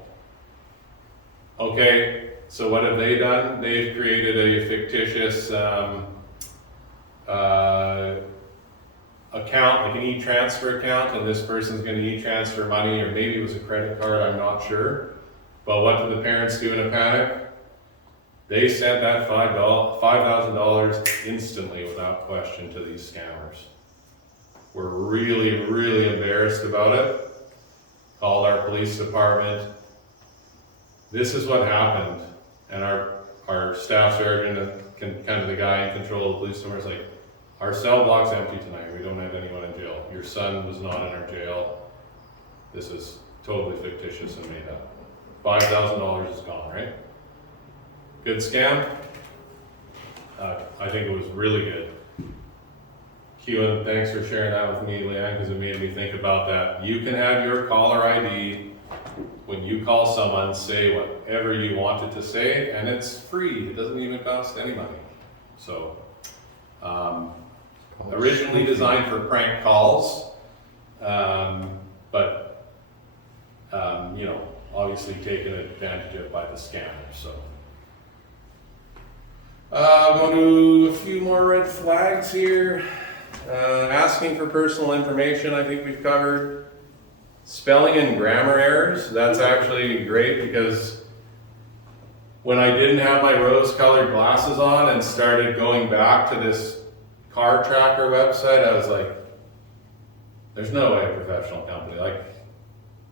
Okay, so what have they done? They've created a fictitious account, like an e-transfer account, and this person's going to e-transfer money, or maybe it was a credit card, I'm not sure. But what did the parents do in a panic? They sent that $5,000 instantly without question to these scammers. We're really, really embarrassed about it. Called our police department. This is what happened. And our staff sergeant, kind of the guy in control of the police department, is like, our cell block's empty tonight. We don't have anyone in jail. Your son was not in our jail. This is totally fictitious and made up. $5,000 is gone, right? Good scam? I think it was really good. Keelan, thanks for sharing that with me, Leanne, because it made me think about that. You can have your caller ID when you call someone, say whatever you want it to say, and it's free. It doesn't even cost any money. So, originally designed for prank calls, but obviously taken advantage of by the scammers. So, go to a few more red flags here. Asking for personal information, I think we've covered. Spelling and grammar errors, that's actually great because when I didn't have my rose-colored glasses on and started going back to this car tracker website, I was like, there's no way a professional company,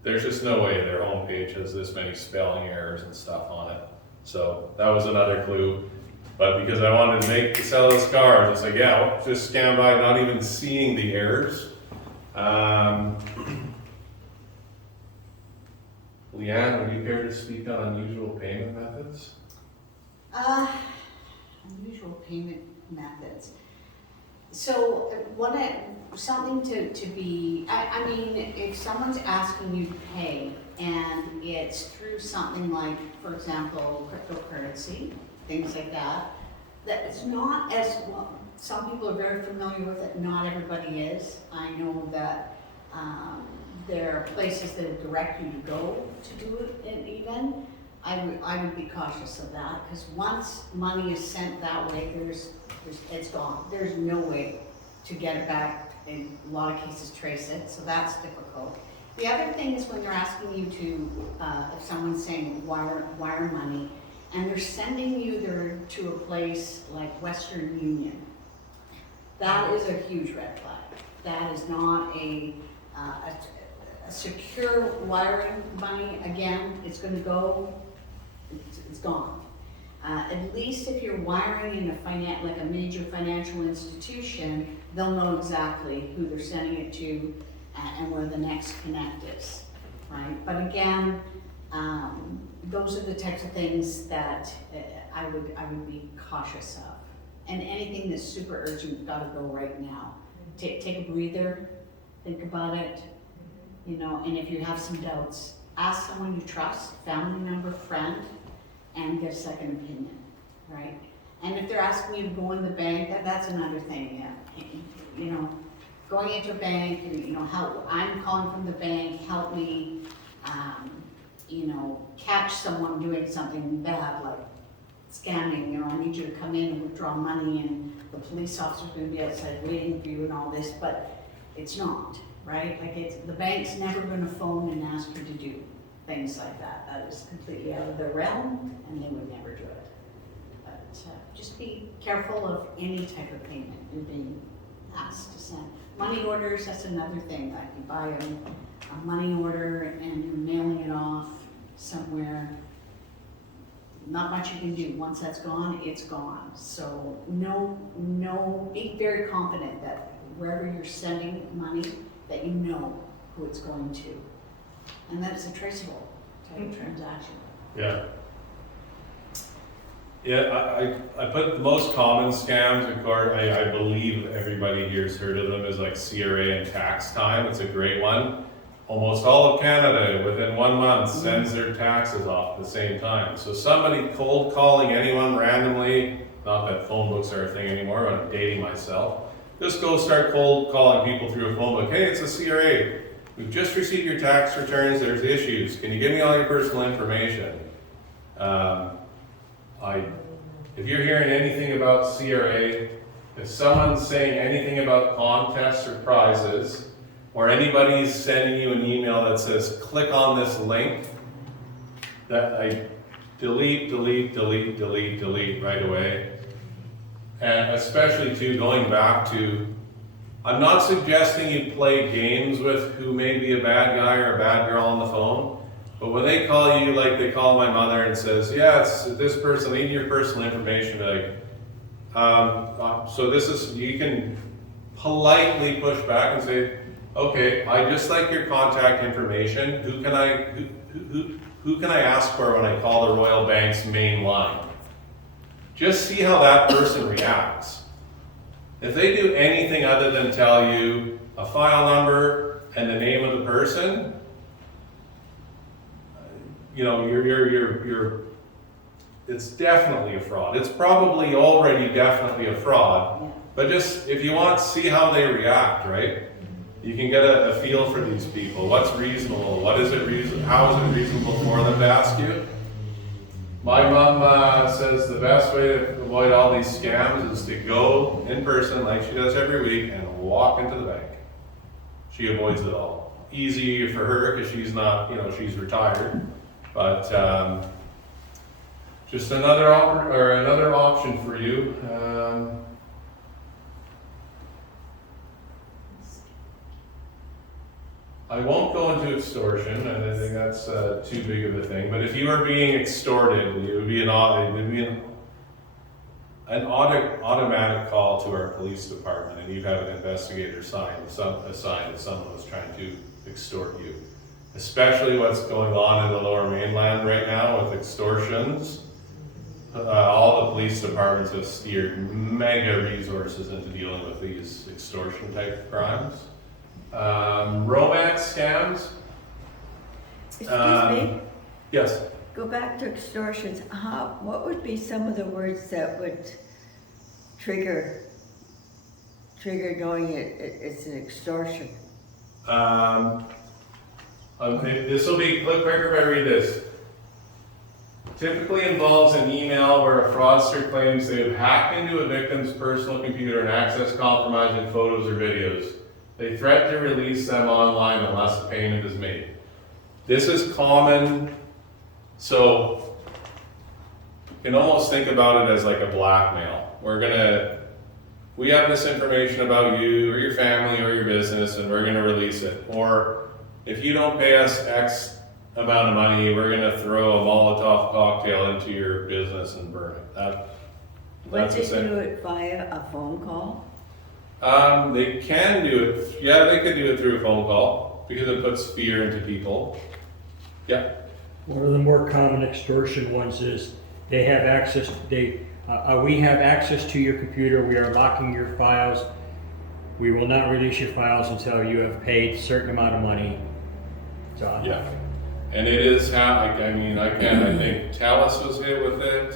there's just no way their homepage has this many spelling errors and stuff on it. So that was another clue. But because I wanted to sell this car, it's like, yeah, just scan by not even seeing the errors. Leanne, would you care to speak on unusual payment methods? Unusual payment methods. So something to be, I mean, if someone's asking you to pay and it's through something like, for example, cryptocurrency, things like that, that it's not as, well, some people are very familiar with it, not everybody is. I know that there are places that will direct you to go to do it, and even, I would be cautious of that, because once money is sent that way, it's gone. There's no way to get it back, in a lot of cases trace it, so that's difficult. The other thing is when they're asking you to, if someone's saying wire money, and they're sending you to a place like Western Union, that is a huge red flag. That is not a secure wiring money. Again, it's going to go, it's gone. At least if you're wiring in like a major financial institution, they'll know exactly who they're sending it to and where the next connect is, right? But again, those are the types of things that I would be cautious of. And anything that's super urgent, gotta go right now. Take a breather, think about it, you know, and if you have some doubts, ask someone you trust, family member, friend, and get a second opinion, right? And if they're asking you to go in the bank, that's another thing, yeah. You know, going into a bank, you know, I'm calling from the bank, help me, you know, catch someone doing something bad, like scamming, you know, I need you to come in and withdraw money, and the police officer's gonna be outside waiting for you and all this, but it's not, right? Like the bank's never gonna phone and ask you to do things like that. That is completely out of their realm, and they would never do it. But just be careful of any type of payment you're being asked to send. Money orders, that's another thing. Like you buy a money order and you're mailing it off somewhere, not much you can do. Once that's gone, it's gone. So be very confident that wherever you're sending money, that you know who it's going to. And that's a traceable type of transaction. Yeah. Yeah, I put the most common scams, of course, I believe everybody here's heard of them, is like CRA and tax time. It's a great one. Almost all of Canada within 1 month sends their taxes off at the same time. So somebody cold calling anyone randomly, not that phone books are a thing anymore, but I'm dating myself. Just go start cold calling people through a phone book. Hey, it's a CRA. We've just received your tax returns, there's issues. Can you give me all your personal information? If you're hearing anything about CRA, if someone's saying anything about contests or prizes, or anybody's sending you an email that says, click on this link, that I delete right away. And especially too, going back to, I'm not suggesting you play games with who may be a bad guy or a bad girl on the phone, but when they call you, like they call my mother and says, yeah, it's this person, I need your personal information, like, so this is, you can politely push back and say, okay, I just like your contact information. Who can I ask for when I call the Royal Bank's main line? Just see how that person reacts. If they do anything other than tell you a file number and the name of the person, you know, it's definitely a fraud. It's probably already definitely a fraud. Yeah. But just, if you want to see how they react, right? You can get a feel for these people. What's reasonable? How is it reasonable for them to ask you? My mom says the best way to avoid all these scams is to go in person like she does every week and walk into the bank. She avoids it all. Easy for her because she's not, you know, she's retired. But just another option for you. I won't go into extortion, and I think that's too big of a thing. But if you are being extorted, it would be an automatic call to our police department, and you'd have an investigator assigned if someone was trying to extort you. Especially what's going on in the Lower Mainland right now with extortions. all the police departments have steered mega resources into dealing with these extortion type crimes. Romance scams. Excuse me, Yes. go back to extortions. What would be some of the words that would trigger knowing it's an extortion? This will be quicker if I read this. Typically involves an email where a fraudster claims they have hacked into a victim's personal computer and accessed compromising photos or videos. They threaten to release them online unless a payment is made. This is common, so you can almost think about it as like a blackmail. We have this information about you or your family or your business and we're gonna release it. Or if you don't pay us X amount of money, we're gonna throw a Molotov cocktail into your business and burn it. Would That's they do it via a phone call? They can do it, yeah, they could do it through a phone call because it puts fear into people. Yeah. One of the more common extortion ones is they have access, we have access to your computer, we are locking your files, we will not release your files until you have paid a certain amount of money. So, Yeah. And it is I think Telus was hit with it,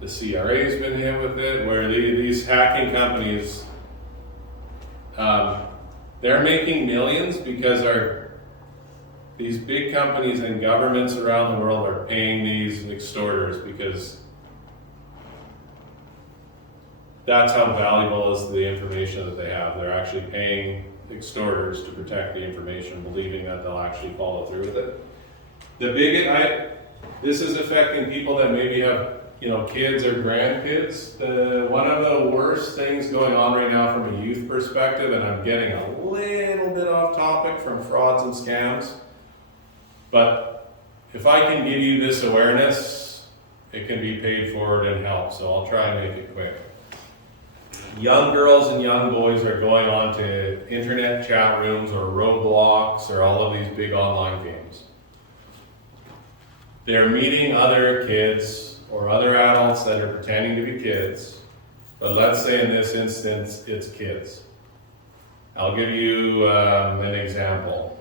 the CRA's been hit with it, where these hacking companies, they're making millions because these big companies and governments around the world are paying these extorters because that's how valuable is the information that they have. They're actually paying extorters to protect the information, believing that they'll actually follow through with it. This is affecting people that maybe have, kids or grandkids. One of the worst things going on right now from a youth perspective, and I'm getting a little bit off topic from frauds and scams, but if I can give you this awareness, it can be paid forward and help, so I'll try and make it quick. Young girls and young boys are going on to internet chat rooms or Roblox or all of these big online games. They're meeting other kids or other adults that are pretending to be kids, but let's say in this instance, it's kids. I'll give you an example.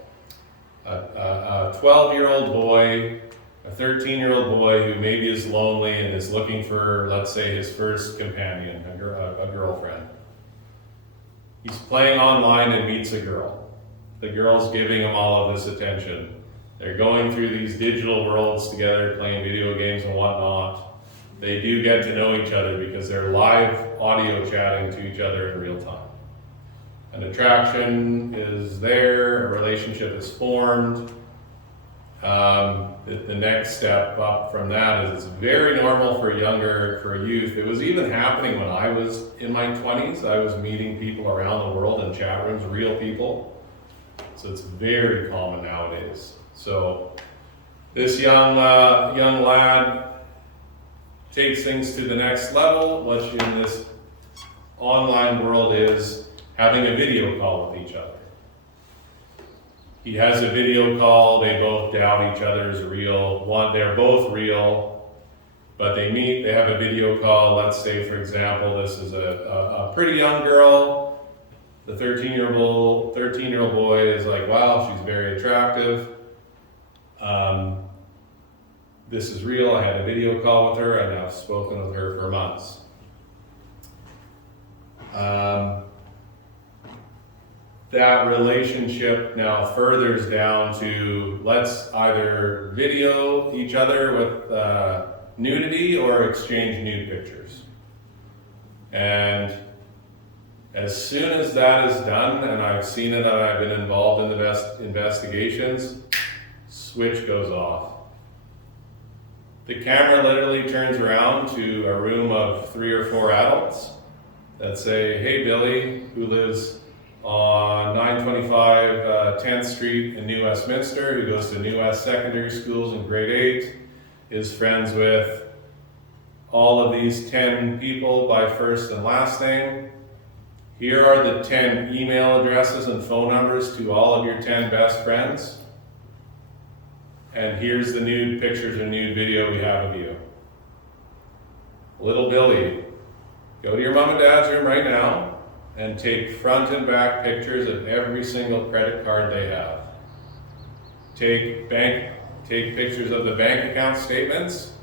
A 12-year-old boy, a 13-year-old boy who maybe is lonely and is looking for, let's say, his first companion, a girlfriend. He's playing online and meets a girl. The girl's giving him all of this attention. They're going through these digital worlds together, playing video games and whatnot. They do get to know each other because they're live audio chatting to each other in real time. An attraction is there, a relationship is formed. The next step up from that is it's very normal for youth. It was even happening when I was in my 20s. I was meeting people around the world in chat rooms, real people. So it's very common nowadays. So this young lad takes things to the next level, which in this online world is having a video call with each other. He has a video call, they both doubt each other is real. They're both real, but they meet, they have a video call. Let's say, for example, this is a pretty young girl. The 13-year-old boy is like, wow, she's very attractive. This is real, I had a video call with her and I've spoken with her for months. That relationship now furthers down to let's either video each other with nudity or exchange nude pictures. And as soon as that is done, and I've seen it and I've been involved in the investigations, switch goes off. The camera literally turns around to a room of 3 or 4 adults that say, hey Billy, who lives on 925 10th Street in New Westminster, who goes to New West Secondary Schools in grade 8, is friends with all of these 10 people by first and last name. Here are the 10 email addresses and phone numbers to all of your 10 best friends. And here's the nude pictures and nude video we have of you. little Billy, go to your mom and dad's room right now and take front and back pictures of every single credit card they have. Take pictures of the bank account statements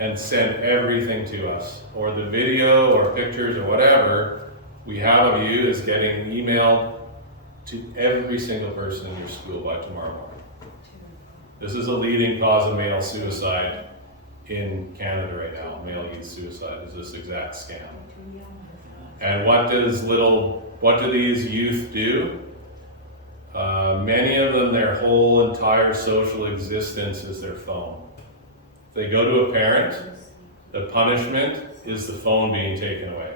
and send everything to us. Or the video or pictures or whatever we have of you is getting emailed to every single person in your school by tomorrow morning. This is a leading cause of male suicide in Canada right now. Male youth suicide is this exact scam. And what do these youth do? Many of them, their whole entire social existence is their phone. If they go to a parent, the punishment is the phone being taken away.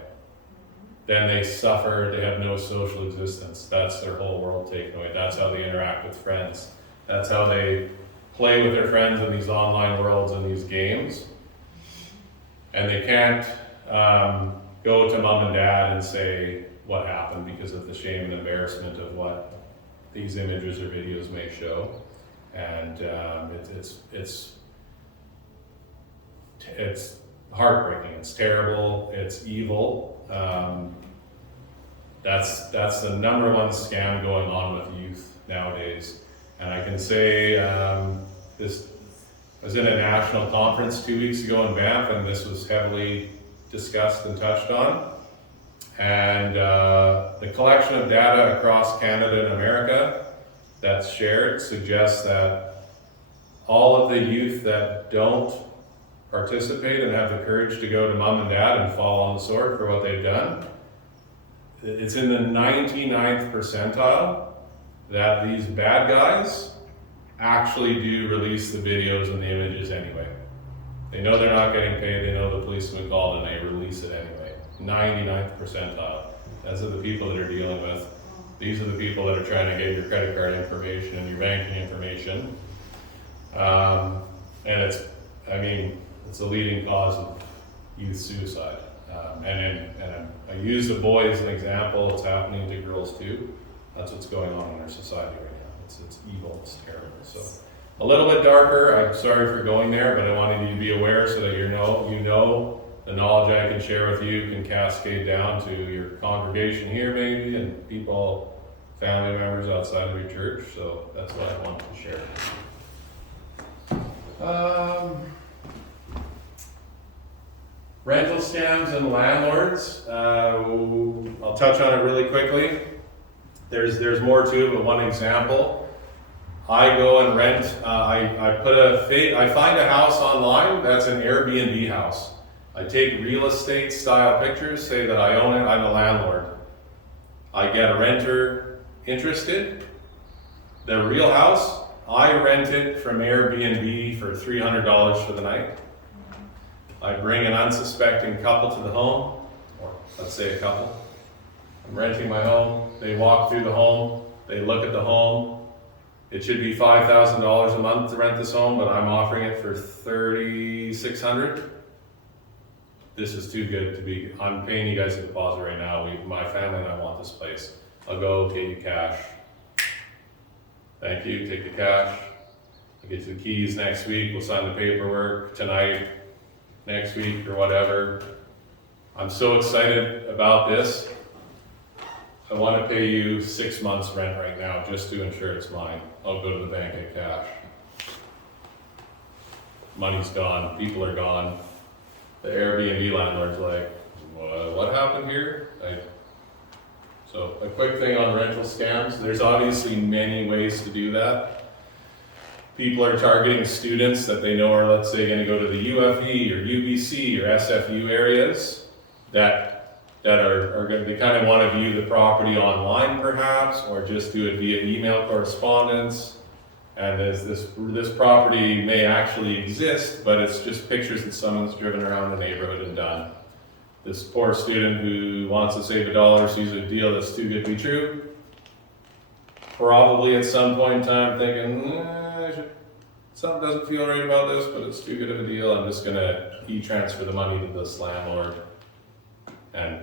Then they suffer, they have no social existence. That's their whole world taken away. That's how they interact with friends. That's how they play with their friends in these online worlds and these games. And they can't go to mom and dad and say what happened because of the shame and embarrassment of what these images or videos may show. And it's heartbreaking, it's terrible, it's evil. That's the number one scam going on with youth nowadays. And I can say, I was in a national conference 2 weeks ago in Banff, and this was heavily discussed and touched on. And the collection of data across Canada and America that's shared suggests that all of the youth that don't participate and have the courage to go to mom and dad and fall on the sword for what they've done, it's in the 99th percentile that these bad guys actually do release the videos and the images anyway. They know they're not getting paid, they know the policeman called, and they release it anyway. 99th percentile. Those are the people that are dealing with. These are the people that are trying to get your credit card information and your banking information. And it's a leading cause of youth suicide. I use the boy as an example. It's happening to girls too. That's what's going on in our society right now. It's evil, it's terrible. So a little bit darker. I'm sorry for going there, but I wanted you to be aware so that you know the knowledge I can share with you can cascade down to your congregation here maybe, and people, family members outside of your church. So that's what I wanted to share. Rental scams and landlords. I'll touch on it really quickly. There's more to it, but one example. I go and rent, I find a house online that's an Airbnb house. I take real estate style pictures, say that I own it, I'm a landlord. I get a renter interested. The real house, I rent it from Airbnb for $300 for the night. I bring an unsuspecting couple to the home, or let's say a couple. I'm renting my home, they walk through the home, they look at the home. It should be $5,000 a month to rent this home, but I'm offering it for $3,600. This is too good to be, I'm paying you guys a deposit right now. My family and I want this place. I'll go get you cash. Thank you, take the cash. I'll get you the keys next week, we'll sign the paperwork tonight, next week or whatever. I'm so excited about this. I want to pay you 6 months rent right now just to ensure it's mine. I'll go to the bank and cash. Money's gone, people are gone. The Airbnb landlord's like, what happened here? So a quick thing on rental scams. There's obviously many ways to do that. People are targeting students that they know are, let's say, going to go to the UFE or UBC or SFU areas that are going to, they kind of want to view the property online perhaps, or just do it via email correspondence. And this property may actually exist, but it's just pictures that someone's driven around the neighborhood and done. This poor student who wants to save $1 sees a deal that's too good to be true. Probably at some point in time thinking, something doesn't feel right about this, but it's too good of a deal. I'm just gonna e-transfer the money to this landlord, and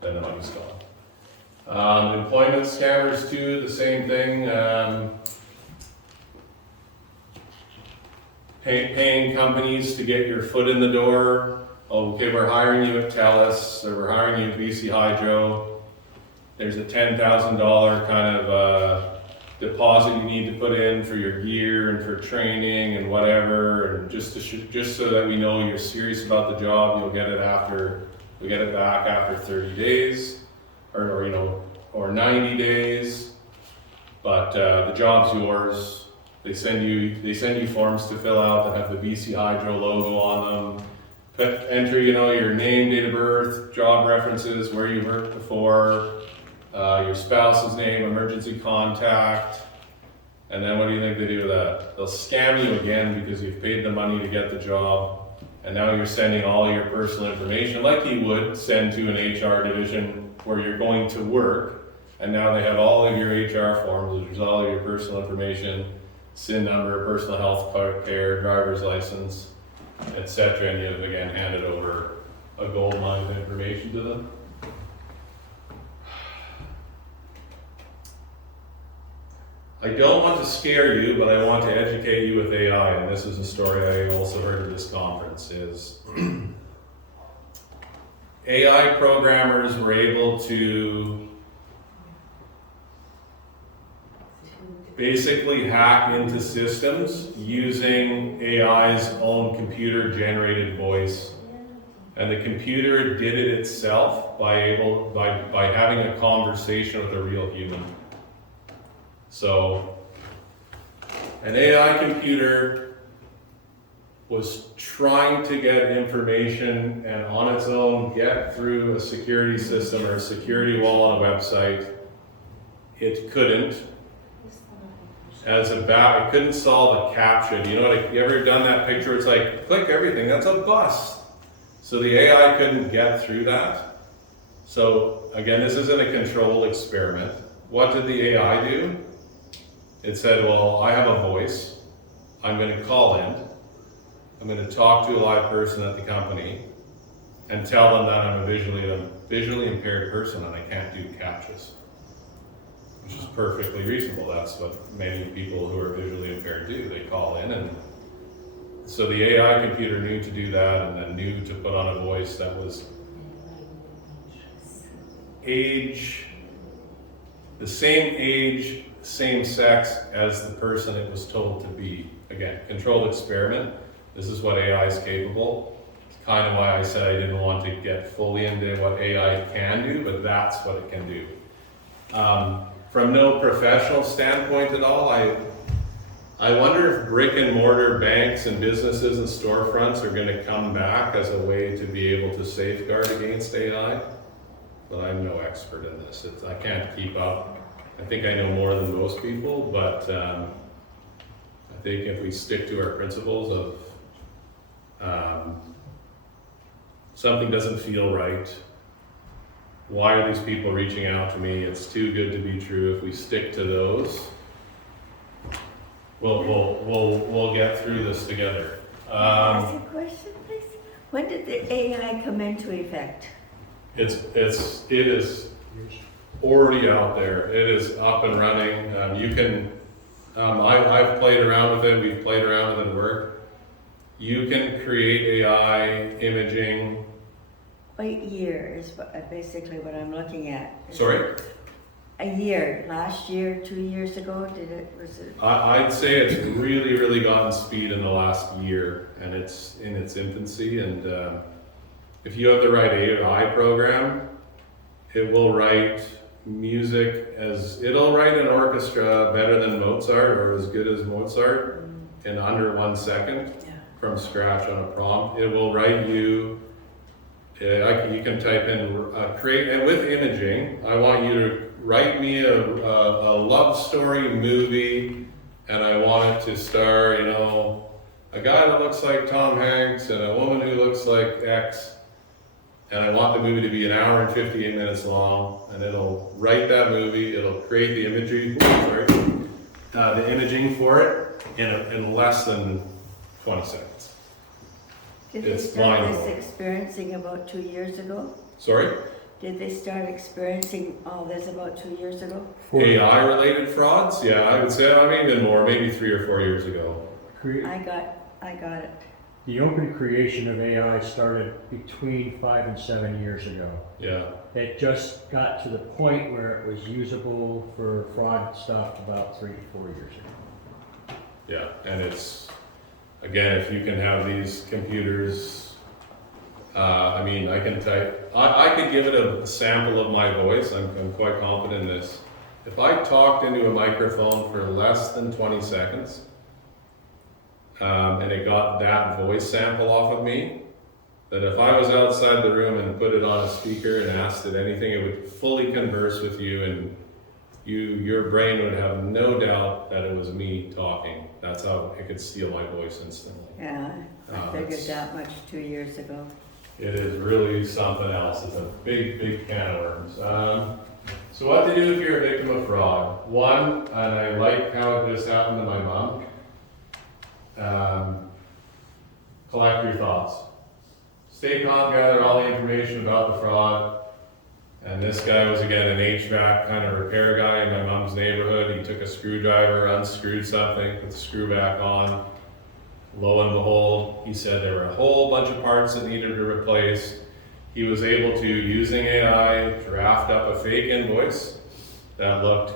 then the money's gone. Employment scammers too, the same thing. Paying companies to get your foot in the door okay, we're hiring you at TELUS, or we're hiring you at BC Hydro. There's a $10,000 kind of deposit you need to put in for your gear and for training and whatever, and just so that we know you're serious about the job. You'll get it back after 30 days, or 90 days. But the job's yours. They send you forms to fill out that have the BC Hydro logo on them. Enter, your name, date of birth, job references, where you worked before, your spouse's name, emergency contact, and then what do you think they do with that? They'll scam you again because you've paid the money to get the job, and now you're sending all your personal information like you would send to an HR division where you're going to work, and now they have all of your HR forms, which is all of your personal information, SIN number, personal health care, driver's license, etc., and you've again handed over a gold mine of information to them. I don't want to scare you, but I want to educate you with AI, and this is a story I also heard at this conference, is AI programmers were able to basically hack into systems using AI's own computer-generated voice. And the computer did it itself by having a conversation with a real human. So, an AI computer was trying to get information and on its own get through a security system or a security wall on a website. It couldn't. It couldn't solve a CAPTCHA. You ever done that picture? It's like, click everything, that's a bust. So the AI couldn't get through that. So again, this isn't a controlled experiment. What did the AI do? It said, well, I have a voice. I'm going to call in. I'm going to talk to a live person at the company and tell them that I'm a visually impaired person and I can't do CAPTCHAs. Which is perfectly reasonable. That's what many people who are visually impaired do. They call in, and so the AI computer knew to do that, and then knew to put on a voice that was the same age, same sex as the person it was told to be. Again, controlled experiment. This is what AI is capable. It's kind of why I said I didn't want to get fully into what AI can do, but that's what it can do. From no professional standpoint at all, I wonder if brick and mortar banks and businesses and storefronts are going to come back as a way to be able to safeguard against AI. But I'm no expert in this. I can't keep up. I think I know more than most people, but I think if we stick to our principles of something doesn't feel right, why are these people reaching out to me? It's too good to be true. If we stick to those, we'll get through this together. Can I ask a question, please? When did the AI come into effect? It is already out there. It is up and running. I've played around with it. We've played around with it at work. You can create AI imaging. A year is basically what I'm looking at. Sorry? A year, last year, 2 years ago, I'd say it's really, really gotten speed in the last year, and it's in its infancy. And if you have the right AI program, it will write music it'll write an orchestra better than Mozart or as good as Mozart in under 1 second from scratch on a prompt. It will write you. You can type in create, and with imaging, I want you to write me a love story movie, and I want it to star, a guy that looks like Tom Hanks and a woman who looks like X, and I want the movie to be 1 hour and 58 minutes long, and it'll write that movie, it'll create the imagery, the imaging for it in less than 20 seconds. Did they start this experiencing about 2 years ago? Sorry? Did they start experiencing all this about 2 years ago? AI-related frauds? Yeah, I would say, even more, maybe 3 or 4 years ago. I got it. The open creation of AI started between 5 and 7 years ago. Yeah, It just got to the point where it was usable for fraud stuff about 3 to 4 years ago. yeah, and it's, again, if you can have these computers, I mean, I can type, I could give it a sample of my voice, I'm quite confident in this. If I talked into a microphone for less than 20 seconds, and it got that voice sample off of me, that if I was outside the room and put it on a speaker and asked it anything, it would fully converse with you, and your brain would have no doubt that it was me talking. That's how it could steal my voice instantly. Yeah, I figured that much 2 years ago. It is really something else. It's a big, big can of worms. So what to do if you're a victim of fraud? One, and I like how it just happened to my mom, collect your thoughts. Stay calm, gather all the information about the fraud. And this guy was, again, an HVAC kind of repair guy in my mom's neighborhood. He took a screwdriver, unscrewed something, put the screw back on. Lo and behold, he said there were a whole bunch of parts that needed to be replaced. He was able to, using AI, draft up a fake invoice that looked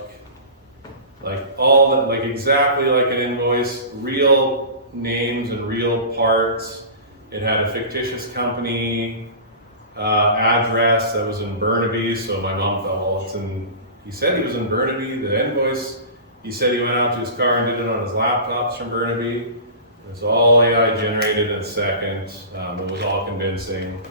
like exactly like an invoice, real names and real parts. It had a fictitious company address that was in Burnaby, so my mom thought, well, it's in, he said he was in Burnaby, the invoice, he said he went out to his car and did it on his laptops from Burnaby. It was all AI generated in a second. It was all convincing.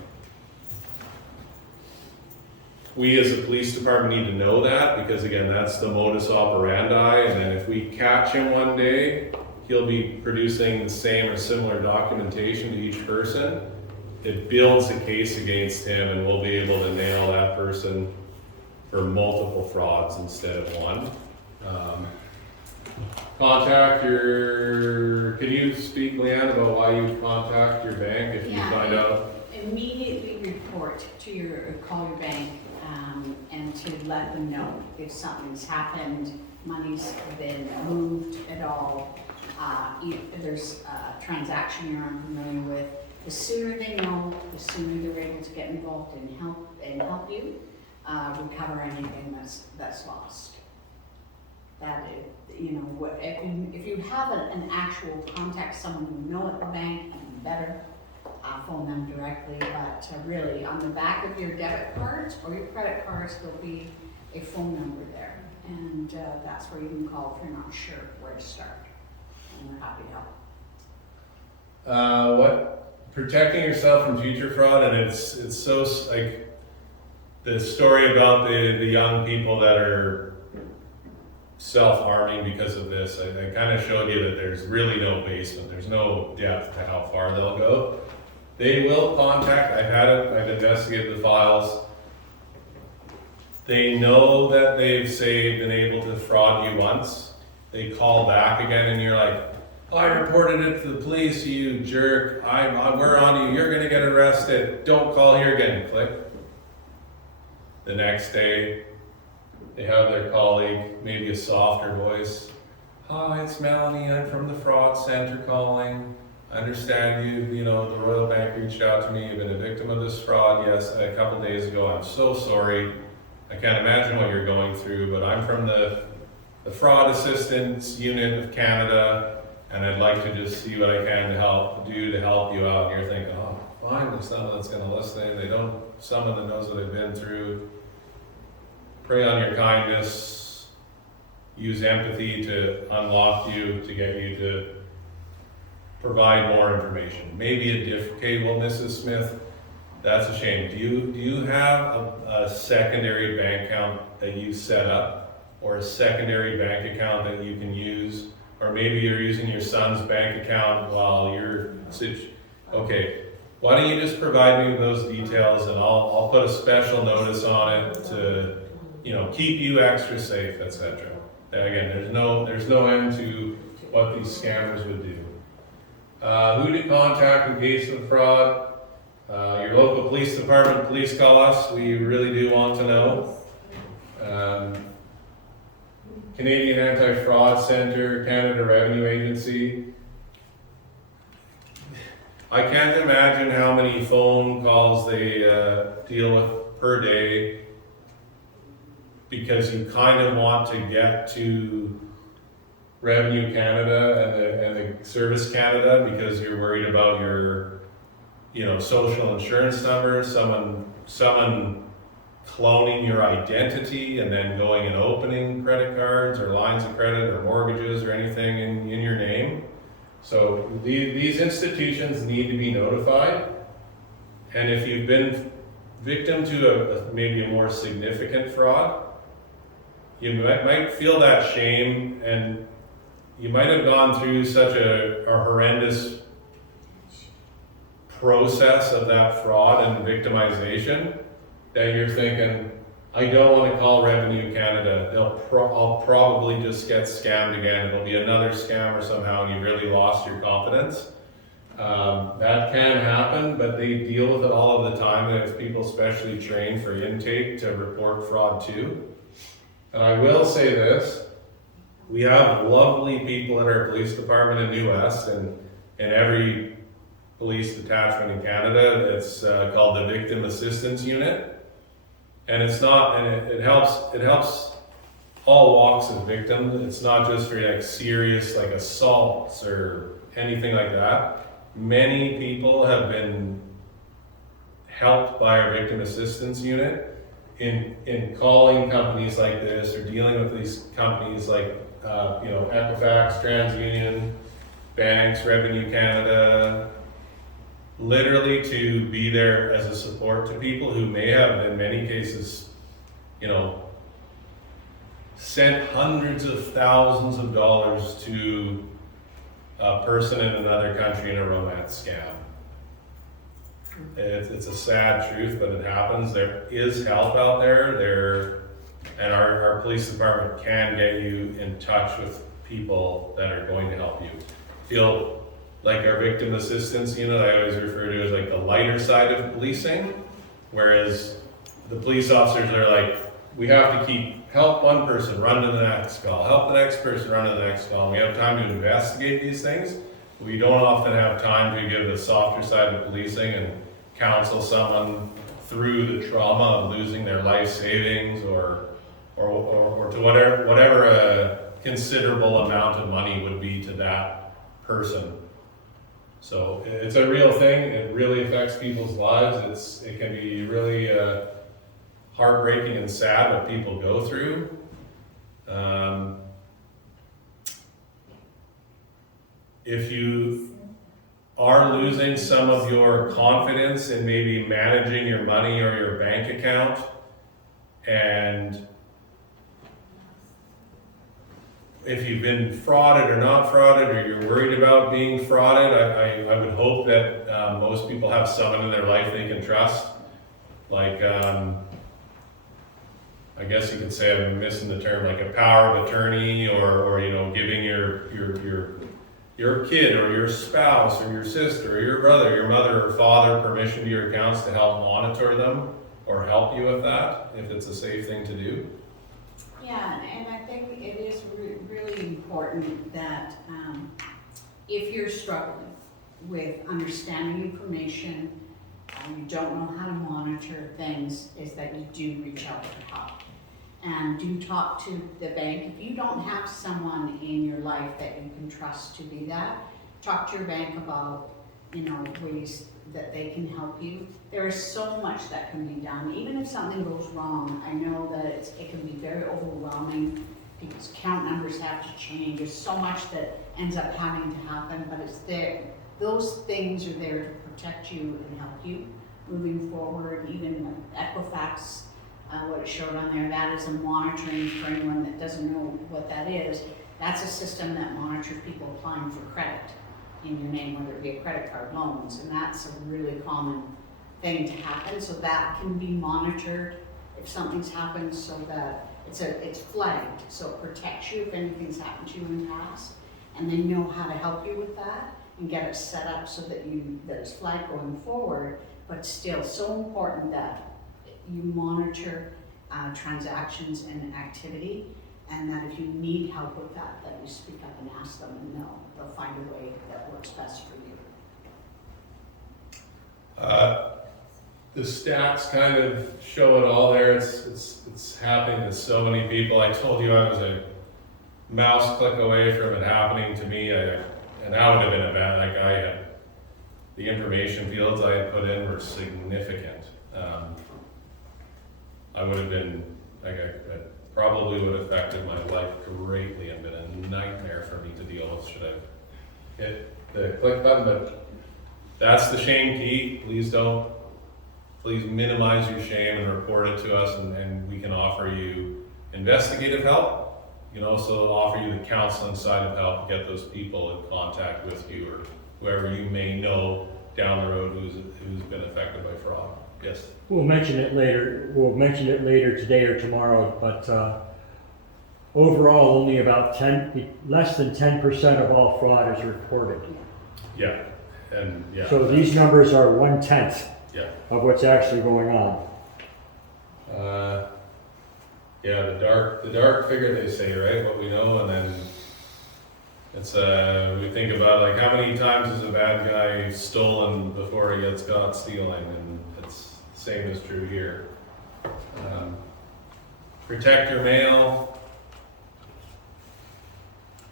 We as a police department need to know that, because again, that's the modus operandi, and then if we catch him one day, he'll be producing the same or similar documentation to each person. It builds a case against him, and we'll be able to nail that person for multiple frauds instead of one. Contact your, can you speak, Leanne, about why you contact your bank if you find out? Immediately report to call your bank, and to let them know if something's happened, money's been moved at all, if there's a transaction you're unfamiliar with. The sooner they know, the sooner they're able to get involved and help you recover anything that's lost. That is, you know, if you have an actual contact, someone you know at the bank, even better, phone them directly. But really, on the back of your debit cards or your credit cards, there'll be a phone number there, and that's where you can call if you're not sure where to start. And we're happy to help. Protecting yourself from future fraud, and it's so, like, the story about the young people that are self-harming because of this, I kind of showed you that there's really no basement, there's no depth to how far they'll go. They will contact, I've investigated the files. They know that they've, say, been able to fraud you once. They call back again and you're like, oh, I reported it to the police, you jerk. We're on you, you're gonna get arrested. Don't call here again, click. The next day, they have their colleague, maybe a softer voice. Hi, it's Melanie, I'm from the fraud center calling. I understand you know, the Royal Bank reached out to me, you've been a victim of this fraud, yes, a couple days ago. I'm so sorry. I can't imagine what you're going through, but I'm from the Fraud Assistance Unit of Canada, and I'd like to just see what I can to help you out. And you're thinking, oh, fine, there's someone that's gonna listen. Someone that knows what they've been through. Prey on your kindness, use empathy to unlock you, to get you to provide more information. Maybe okay, well, Mrs. Smith, that's a shame. Do you have a secondary bank account that you set up, or a secondary bank account that you can use? Or maybe you're using your son's bank account while you're, okay, why don't you just provide me with those details, and I'll put a special notice on it to, you know, keep you extra safe, etc. Again, there's no end to what these scammers would do. Who to contact in case of fraud? Your local police department, please call us. We really do want to know. Canadian Anti-Fraud Centre, Canada Revenue Agency. I can't imagine how many phone calls they deal with per day, because you kind of want to get to Revenue Canada and the Service Canada, because you're worried about your, social insurance number, someone cloning your identity and then going and opening credit cards or lines of credit or mortgages or anything in your name. So these institutions need to be notified. And if you've been victim to maybe a more significant fraud, you might feel that shame, and you might have gone through such a horrendous process of that fraud and victimization that you're thinking, I don't want to call Revenue Canada. I'll probably just get scammed again. It'll be another scam or somehow, and you really lost your confidence. That can happen, but they deal with it all of the time. And it's people specially trained for intake to report fraud too. And I will say this, we have lovely people in our police department in New West, and in every police detachment in Canada. It's called the Victim Assistance Unit. And it's not, and it helps all walks of victims. It's not just for like serious like assaults or anything like that. Many people have been helped by our Victim Assistance Unit in calling companies like this or dealing with these companies like Equifax, TransUnion, banks, Revenue Canada, literally to be there as a support to people who may have, in many cases, sent hundreds of thousands of dollars to a person in another country in a romance scam. It's a sad truth, but it happens. There is help out there. And our police department can get you in touch with people that are going to help you. Feel like our Victim Assistance Unit, I always refer to as like the lighter side of policing, whereas the police officers are like, we have to help one person run to the next call, help the next person run to the next call. We have time to investigate these things. We don't often have time to give the softer side of policing and counsel someone through the trauma of losing their life savings or to whatever a considerable amount of money would be to that person. So it's a real thing. It really affects people's lives. It can be really heartbreaking and sad what people go through. If you are losing some of your confidence in maybe managing your money or your bank account, and if you've been frauded or not frauded, or you're worried about being frauded, I would hope that most people have someone in their life they can trust. Like, I guess you could say, I'm missing the term, like a power of attorney, or giving your kid or your spouse or your sister or your brother, your mother or father permission to your accounts to help monitor them or help you with that, if it's a safe thing to do. Yeah, and I think it is really important that if you're struggling with understanding information, you don't know how to monitor things, is that you do reach out for help. And do talk to the bank. If you don't have someone in your life that you can trust to be that, talk to your bank about ways that they can help you. There is so much that can be done. Even if something goes wrong, I know that it can be very overwhelming. People's account numbers have to change. There's so much that ends up having to happen, but it's there. Those things are there to protect you and help you moving forward. Even Equifax, what it showed on there, that is a monitoring for anyone that doesn't know what that is. That's a system that monitors people applying for credit in your name, whether it be a credit card, loans, and that's a really common thing to happen. So that can be monitored if something's happened, so that it's flagged, so it protects you if anything's happened to you in the past, and they know how to help you with that and get it set up so that it's flagged going forward. But still, so important that you monitor transactions and activity, and that if you need help with that you speak up and ask them, and they'll find a way that works best for you. the stats kind of show it all there. It's happening to so many people. I told you I was a mouse click away from it happening to me, and that would have been a bad, like I had, the information fields I had put in were significant. I would have been, like it probably would have affected my life greatly and been a nightmare for me to deal with should I hit the click button, but that's the shame key. Please minimize your shame and report it to us, and we can offer you investigative help. You can also offer you the counseling side of help, get those people in contact with you or whoever you may know down the road who's been affected by fraud. Yes? We'll mention it later. We'll mention it later today or tomorrow, but overall, only about less than 10% of all fraud is reported. Yeah, and yeah. So these numbers are 1/10 Yeah. of what's actually going on. Yeah, the dark figure they say, right? What we know, and then it's we think about like how many times has a bad guy stolen before he gets caught stealing, and it's the same is true here. Protect your mail,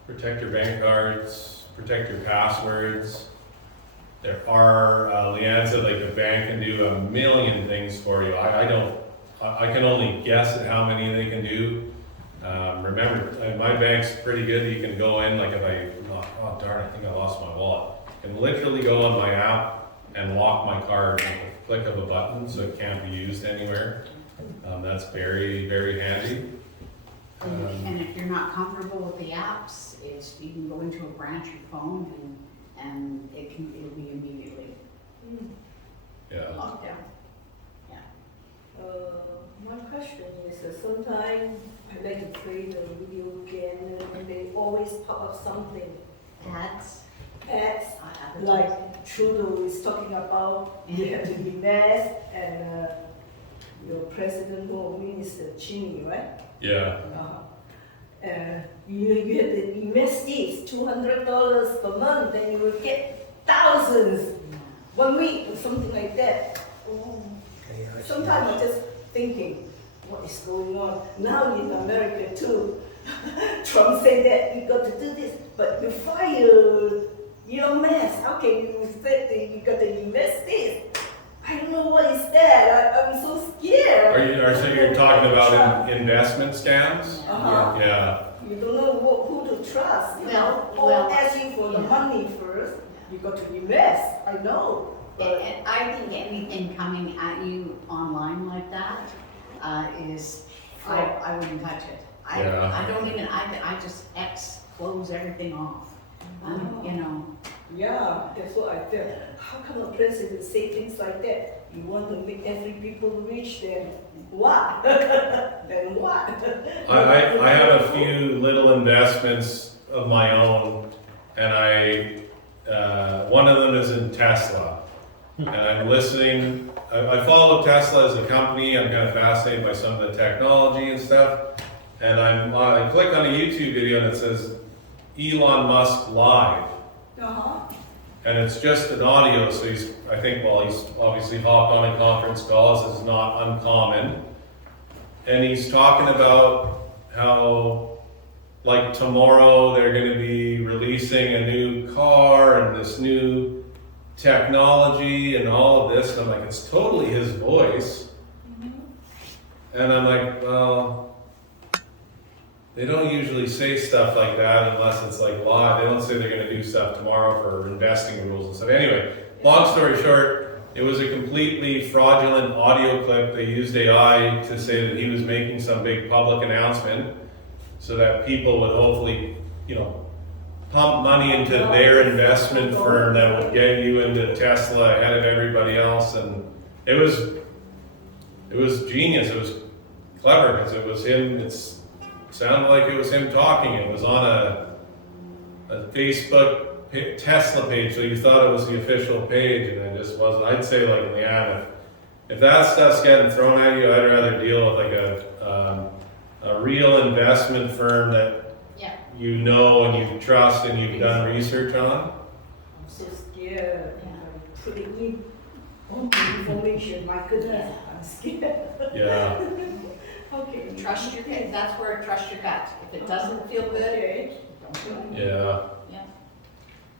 protect your bank cards, protect your passwords. There are, Leanne said, like the bank can do a million things for you. I can only guess at how many they can do. Remember, my bank's pretty good. You can go in, like if oh darn, I think I lost my wallet. I can literally go on my app and lock my card with a click of a button so it can't be used anywhere. That's very, very handy. And if you're not comfortable with the apps, you can go into a branch or phone and it'll be immediately Yeah. locked down. One question is sometimes I like to play the video game and they always pop up something. Ads. Like Trudeau is talking about you have to invest and your president or minister Cheney, right? Yeah. You have to invest this $200 per month, then you will get thousands 1 week or something like that. Sometimes I'm just thinking, what is going on? Now in America too, Trump said that you got to do this, but you fire your mess. How can you say that you got to invest this? I don't know what is that. I'm so scared. So you're talking about investment scams? Uh-huh. Yeah. You don't know who to trust. You know, or ask you for the money first. You got to invest. I know. But And I think anything coming at you online like that is, I wouldn't touch it. Yeah. I don't even, I just close everything off. You know. yeah, that's what I feel. How come a president say things like that? You want to make every people rich, then what? Then what? I have a few little investments of my own, and one of them is in Tesla. And I'm listening, I follow Tesla as a company. I'm kind of fascinated by some of the technology and stuff. And I click on a YouTube video and it says Elon Musk Live. Uh-huh. And it's just an audio, so he's obviously hopped on a conference call. This is not uncommon. And he's talking about how, like tomorrow, they're going to be releasing a new car and this new technology and all of this. And I'm like, it's totally his voice. And I'm like, well, they don't usually say stuff like that unless it's like live. They don't say they're going to do stuff tomorrow for investing rules and stuff. Anyway, long story short, it was a completely fraudulent audio clip. They used AI to say that he was making some big public announcement so that people would hopefully, pump money into their investment firm that would get you into Tesla ahead of everybody else. And it was genius. It was clever because it was him. It sounded like it was him talking. It was on a Facebook Tesla page, so you thought it was the official page, and it just wasn't. I'd say, like, Leanne, if that stuff's getting thrown at you, I'd rather deal with like a real investment firm that you know and you trust and you've done research on. I'm so scared. Yeah. Putting in Oh, the information, my goodness, I'm scared. Yeah. Okay. Trust your gut, that's where trust your gut. If it doesn't feel good, Okay. don't do it. Yeah. Yeah.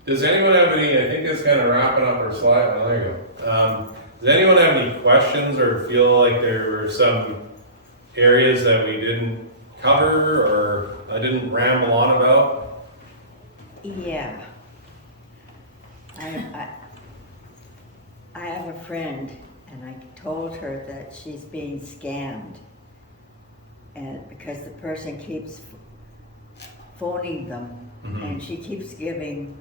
Does anyone have any, I think it's kind of wrapping up our slide, oh, there you go. Does anyone have any questions or feel like there were some areas that we didn't cover or I didn't ramble on about? Yeah. I have a friend, and I told her that she's being scammed. And because the person keeps phoning them, and she keeps giving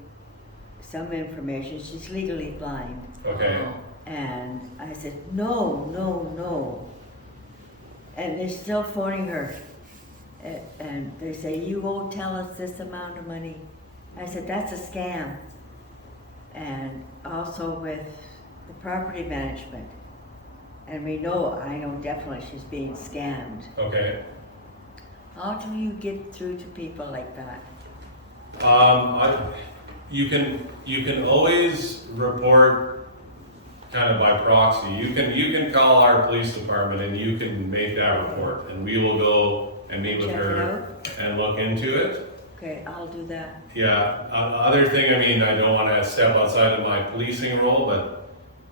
some information, she's legally blind. Okay. And I said, no, no, no. And they're still phoning her. And they say, you won't tell us this amount of money. I said, that's a scam. And also with the property management. And I know definitely she's being scammed. Okay. How do you get through to people like that? You can always report kind of by proxy. You can call our police department and you can make that report, and we will go and meet with Check it her and look into it. Okay, I'll do that. Yeah. Other thing, I mean, I don't want to step outside of my policing role, but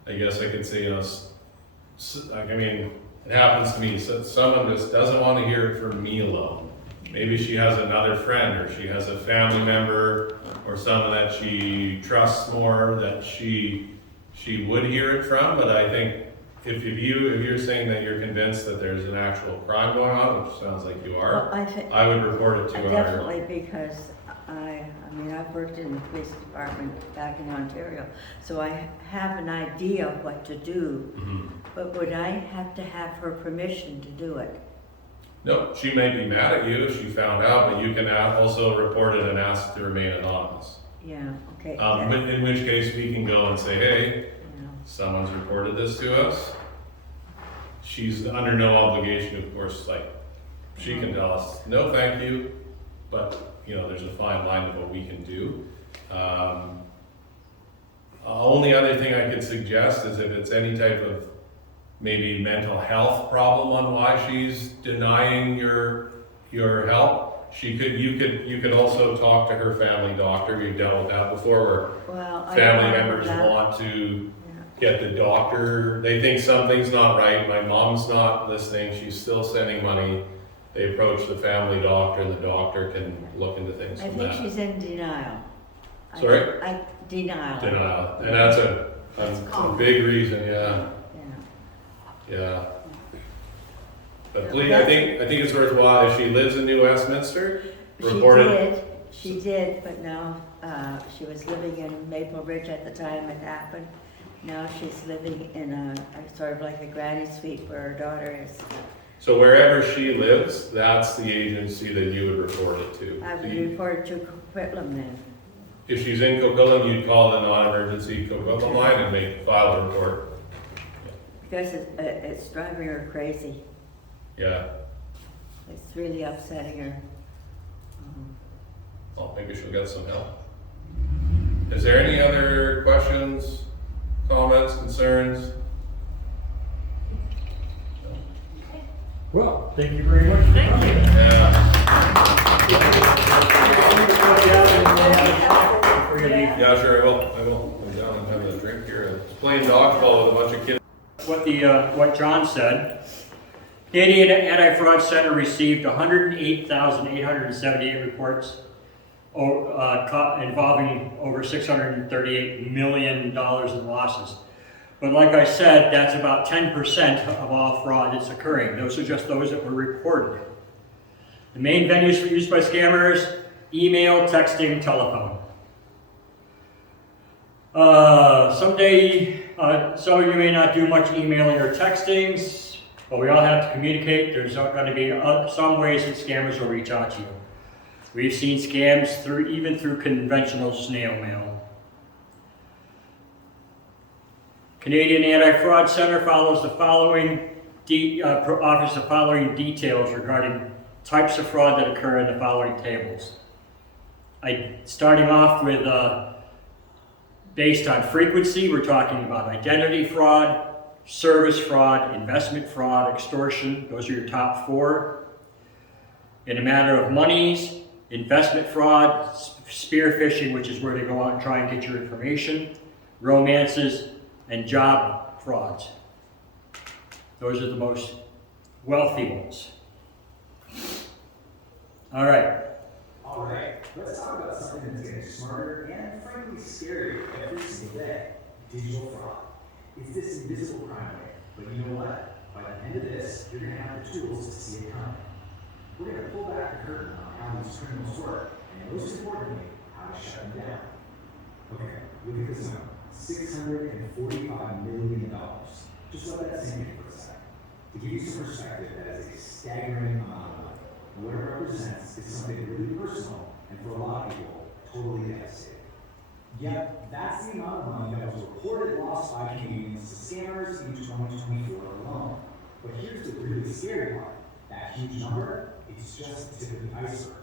I guess I could say, I mean, it happens to me. So someone just doesn't want to hear it from me alone. Maybe she has another friend, or she has a family member, or someone that she trusts more that she would hear it from. But I think if you're saying that you're convinced that there's an actual crime going on, which sounds like you are, Well, I would report it to our. definitely, because I've worked in the police department back in Ontario, so I have an idea of what to do. Mhm. But would I have to have her permission to do it? No, she may be mad at you if she found out, but you can also report it and ask to remain anonymous. Yeah, okay. In which case we can go and say, hey, Yeah. someone's reported this to us. She's under no obligation, of course, like, she can tell us, no, thank you, but, there's a fine line of what we can do. Only other thing I could suggest is if it's any type of maybe mental health problem on why she's denying your help, you could also talk to her family doctor. We've dealt with that before, Well, where family members want to Yeah. get the doctor, they think something's not right, my mom's not listening, she's still sending money. They approach the family doctor, and the doctor can look into things I from think that. she's in denial. Sorry? Denial. Denial, and that's a big reason, yeah, Yeah. yeah. But please, I think it's worthwhile, if she lives in New Westminster, report it. She did, but now, she was living in Maple Ridge at the time it happened. Now she's living in a sort of like a granny suite where her daughter is. So wherever she lives, that's the agency that you would report it to. I So would you- report to Coquitlam then. If she's in Coquitlam, you'd call the non-emergency Coquitlam line and file a report. Because it's driving her crazy. Yeah, It's really upsetting her. well, maybe she'll get some help. Is there any other questions, comments, concerns? Well, thank you very much. Thank you. Yeah, yeah, sure, I will. I'm down and having a drink here. Playing dodgeball with a bunch of kids. What John said, Canadian Anti-Fraud Center received 108,878 reports involving over $638 million in losses. But like I said, that's about 10% of all fraud that's occurring. Those are just those that were reported. The main venues used by scammers: email, texting, telephone. Someday, some of you may not do much emailing or texting, but we all have to communicate. There's going to be some ways that scammers will reach out to you. We've seen scams even through conventional snail mail. Canadian Anti-Fraud Center offers the following details regarding types of fraud that occur in the following tables. Starting off with Based on frequency, we're talking about identity fraud, service fraud, investment fraud, extortion. Those are your top 4. In a matter of monies, investment fraud, spear phishing, which is where they go out and try and get your information, romances, and job frauds. Those are the most wealthy ones. All right. All right, let's talk about something that's getting smarter and frankly scarier every single day. Digital fraud. It's this invisible crime wave, but you know what? By the end of this, you're gonna have the tools to see it coming. We're gonna pull back the curtain on how these criminals work, and most importantly, how to shut them down. Okay, look at this number. $645 million. Just let that sink in for a second. To give you some perspective, that is a staggering amount of money. And what it represents is something really personal, and for a lot of people, totally devastating. Yep, that's the amount of money that was reported lost by Canadians to scammers in 2024 alone. But here's the really scary part. That huge number is just the tip of the iceberg.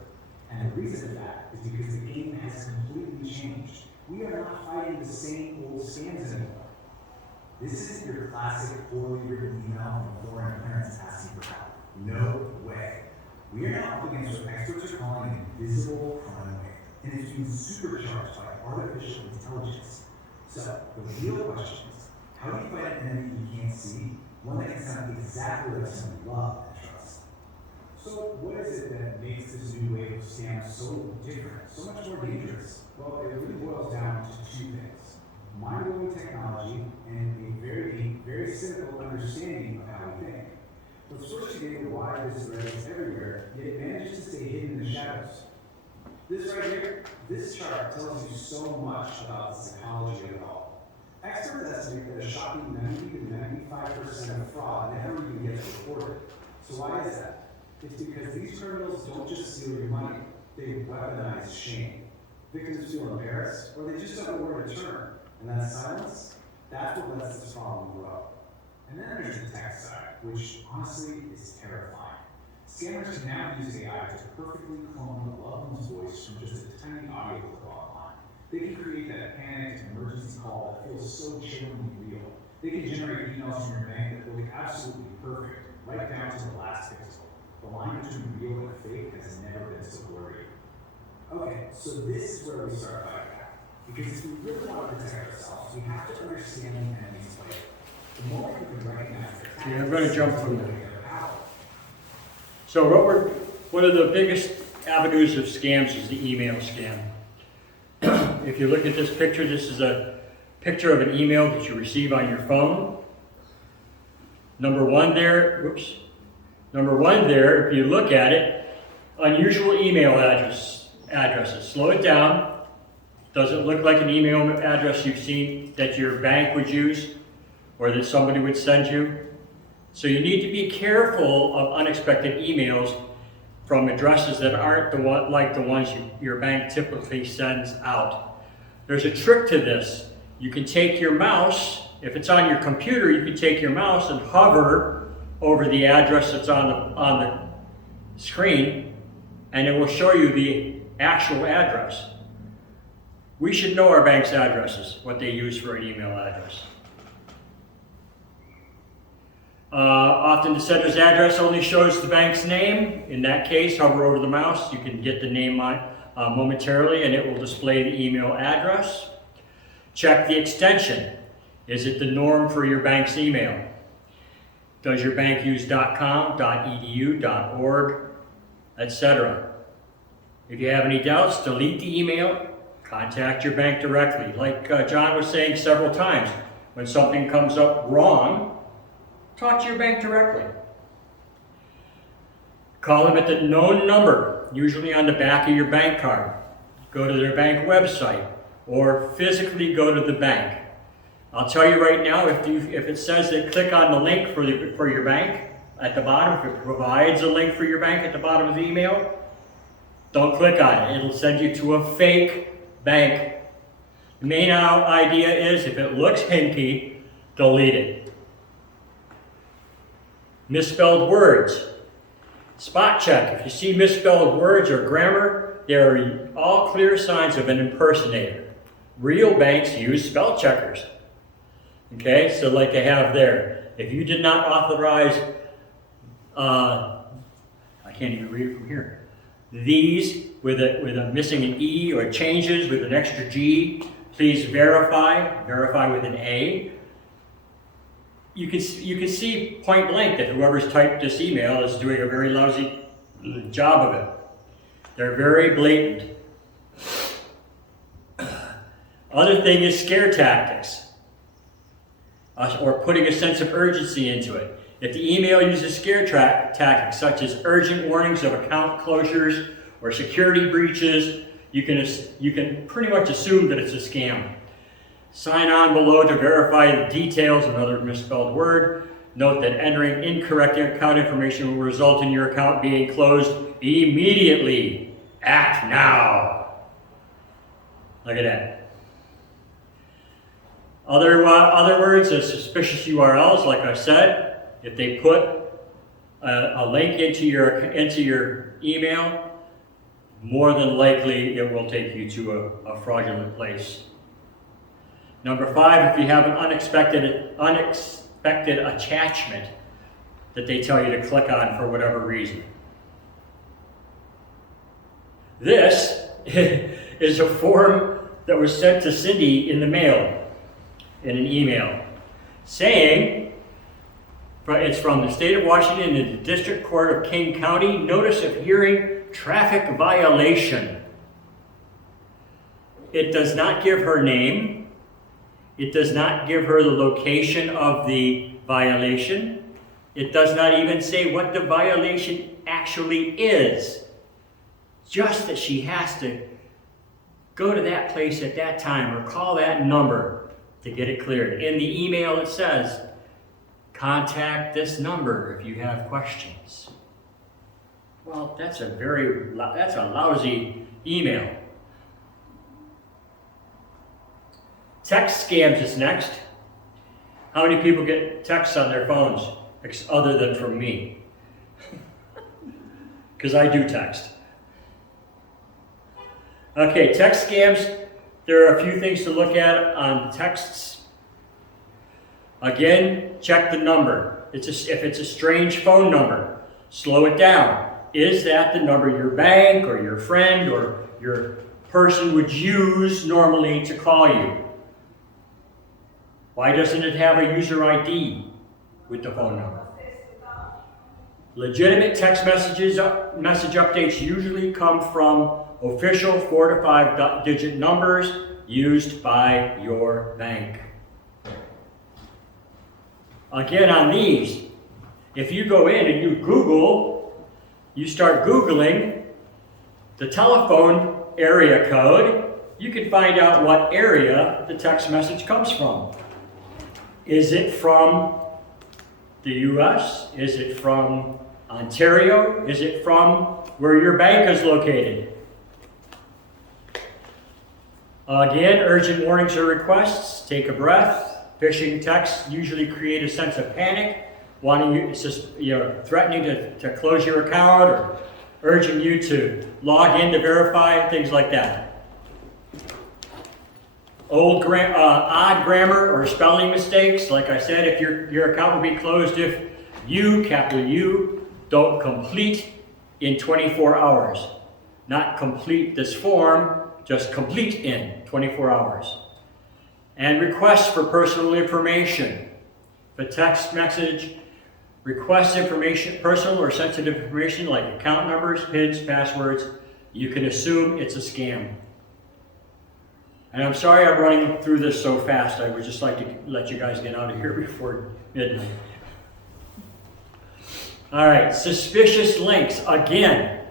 And the reason for that is because the game has completely changed. We are not fighting the same old scams anymore. This isn't your classic poorly written email from foreign parents asking for help. No way. We are now up against what experts are calling an invisible crime wave, and it's being supercharged by artificial intelligence. So, the real question is, how do you fight an enemy you can't see, one that can sound exactly like someone you love and trust? So, what is it that makes this new wave of scams so different, so much more dangerous? Well, it really boils down to 2 things. Mind-blowing technology and a very cynical understanding of how we think. Let's first get into why this threat is everywhere, yet it manages to stay hidden in the shadows. This right here, this chart tells you so much about the psychology of it all. Experts estimate that a shocking 90 to 95% of fraud never even gets reported. So why is that? It's because these criminals don't just steal your money, they weaponize shame. Victims feel embarrassed, or they just don't know where to turn. And that silence, that's what lets this problem grow. And then there's the tech side, which honestly is terrifying. Scammers can now use AI to perfectly clone a loved one's voice from just a tiny audio clip online. They can create that panicked emergency call that feels so chillingly real. They can generate emails from your bank that look absolutely perfect, right down to the last pixel. The line between real and fake has never been so blurry. Okay, so this is where we start fighting back. Because if we really want to protect ourselves, we have to understand the enemy's play. The more we can recognize their Yeah, I'm going to jump from there. their power. So one of the biggest avenues of scams is the email scam. If you look at this picture, this is a picture of an email that you receive on your phone. Number one there, if you look at it, unusual email addresses. Slow it down. Doesn't look like an email address you've seen that your bank would use or that somebody would send you. So you need to be careful of unexpected emails from addresses that aren't like the ones your bank typically sends out. There's a trick to this. You can take your mouse, if it's on your computer, you can take your mouse and hover over the address that's on the screen, and it will show you the actual address. We should know our bank's addresses, what they use for an email address. Often the sender's address only shows the bank's name. In that case, hover over the mouse. You can get the name momentarily, and it will display the email address. Check the extension. Is it the norm for your bank's email? Does your bank use .com, .edu, .org, etc.? If you have any doubts, delete the email. Contact your bank directly. Like John was saying several times, when something comes up wrong, talk to your bank directly. Call them at the known number, usually on the back of your bank card. Go to their bank website or physically go to the bank. I'll tell you right now, if it says that click on the link for your bank at the bottom, if it provides a link for your bank at the bottom of the email, don't click on it. It'll send you to a fake bank. The main idea is if it looks hinky, delete it. Misspelled words. Spot check. If you see misspelled words or grammar, they are all clear signs of an impersonator. Real banks use spell checkers. Okay, so like they have there, if you did not authorize, I can't even read it from here. These with a missing an E or changes with an extra G, please verify with an A. You can see point blank that whoever's typed this email is doing a very lousy job of it. They're very blatant. Other thing is scare tactics, or putting a sense of urgency into it. If the email uses scare tactics such as urgent warnings of account closures or security breaches, you can pretty much assume that it's a scam. Sign on below to verify the details, another misspelled word. Note that entering incorrect account information will result in your account being closed immediately. Act now. Look at that. Other words are suspicious URLs, like I said. If they put a link into your email, more than likely it will take you to a fraudulent place. Number 5, if you have an unexpected attachment that they tell you to click on for whatever reason. This is a form that was sent to Cindy in the mail, in an email, saying, it's from the state of Washington and the District Court of King County, notice of hearing traffic violation. It does not give her name. It does not give her the location of the violation. It does not even say what the violation actually is. Just that she has to go to that place at that time or call that number to get it cleared. In the email it says, contact this number if you have questions. Well, that's a lousy email. Text scams is next. How many people get texts on their phones other than from me? Because I do text. Okay, text scams. There are a few things to look at on texts. Again, check the number. If it's a strange phone number, slow it down. Is that the number your bank or your friend or your person would use normally to call you? Why doesn't it have a user ID with the phone number? Legitimate text message updates usually come from official 4 to 5 digit numbers used by your bank. Again, on these, if you go in and you start Googling the telephone area code, you can find out what area the text message comes from. Is it from the US? Is it from Ontario? Is it from where your bank is located? Again, urgent warnings or requests, take a breath. Phishing texts usually create a sense of panic, threatening to close your account or urging you to log in to verify, things like that. Odd grammar or spelling mistakes, like I said, if your account will be closed if you, capital U, don't complete in 24 hours. Not complete this form, just complete in 24 hours. And requests for personal information. If a text message requests information, personal or sensitive information like account numbers, PINs, passwords, you can assume it's a scam. And I'm sorry I'm running through this so fast. I would just like to let you guys get out of here before midnight. All right, suspicious links. Again,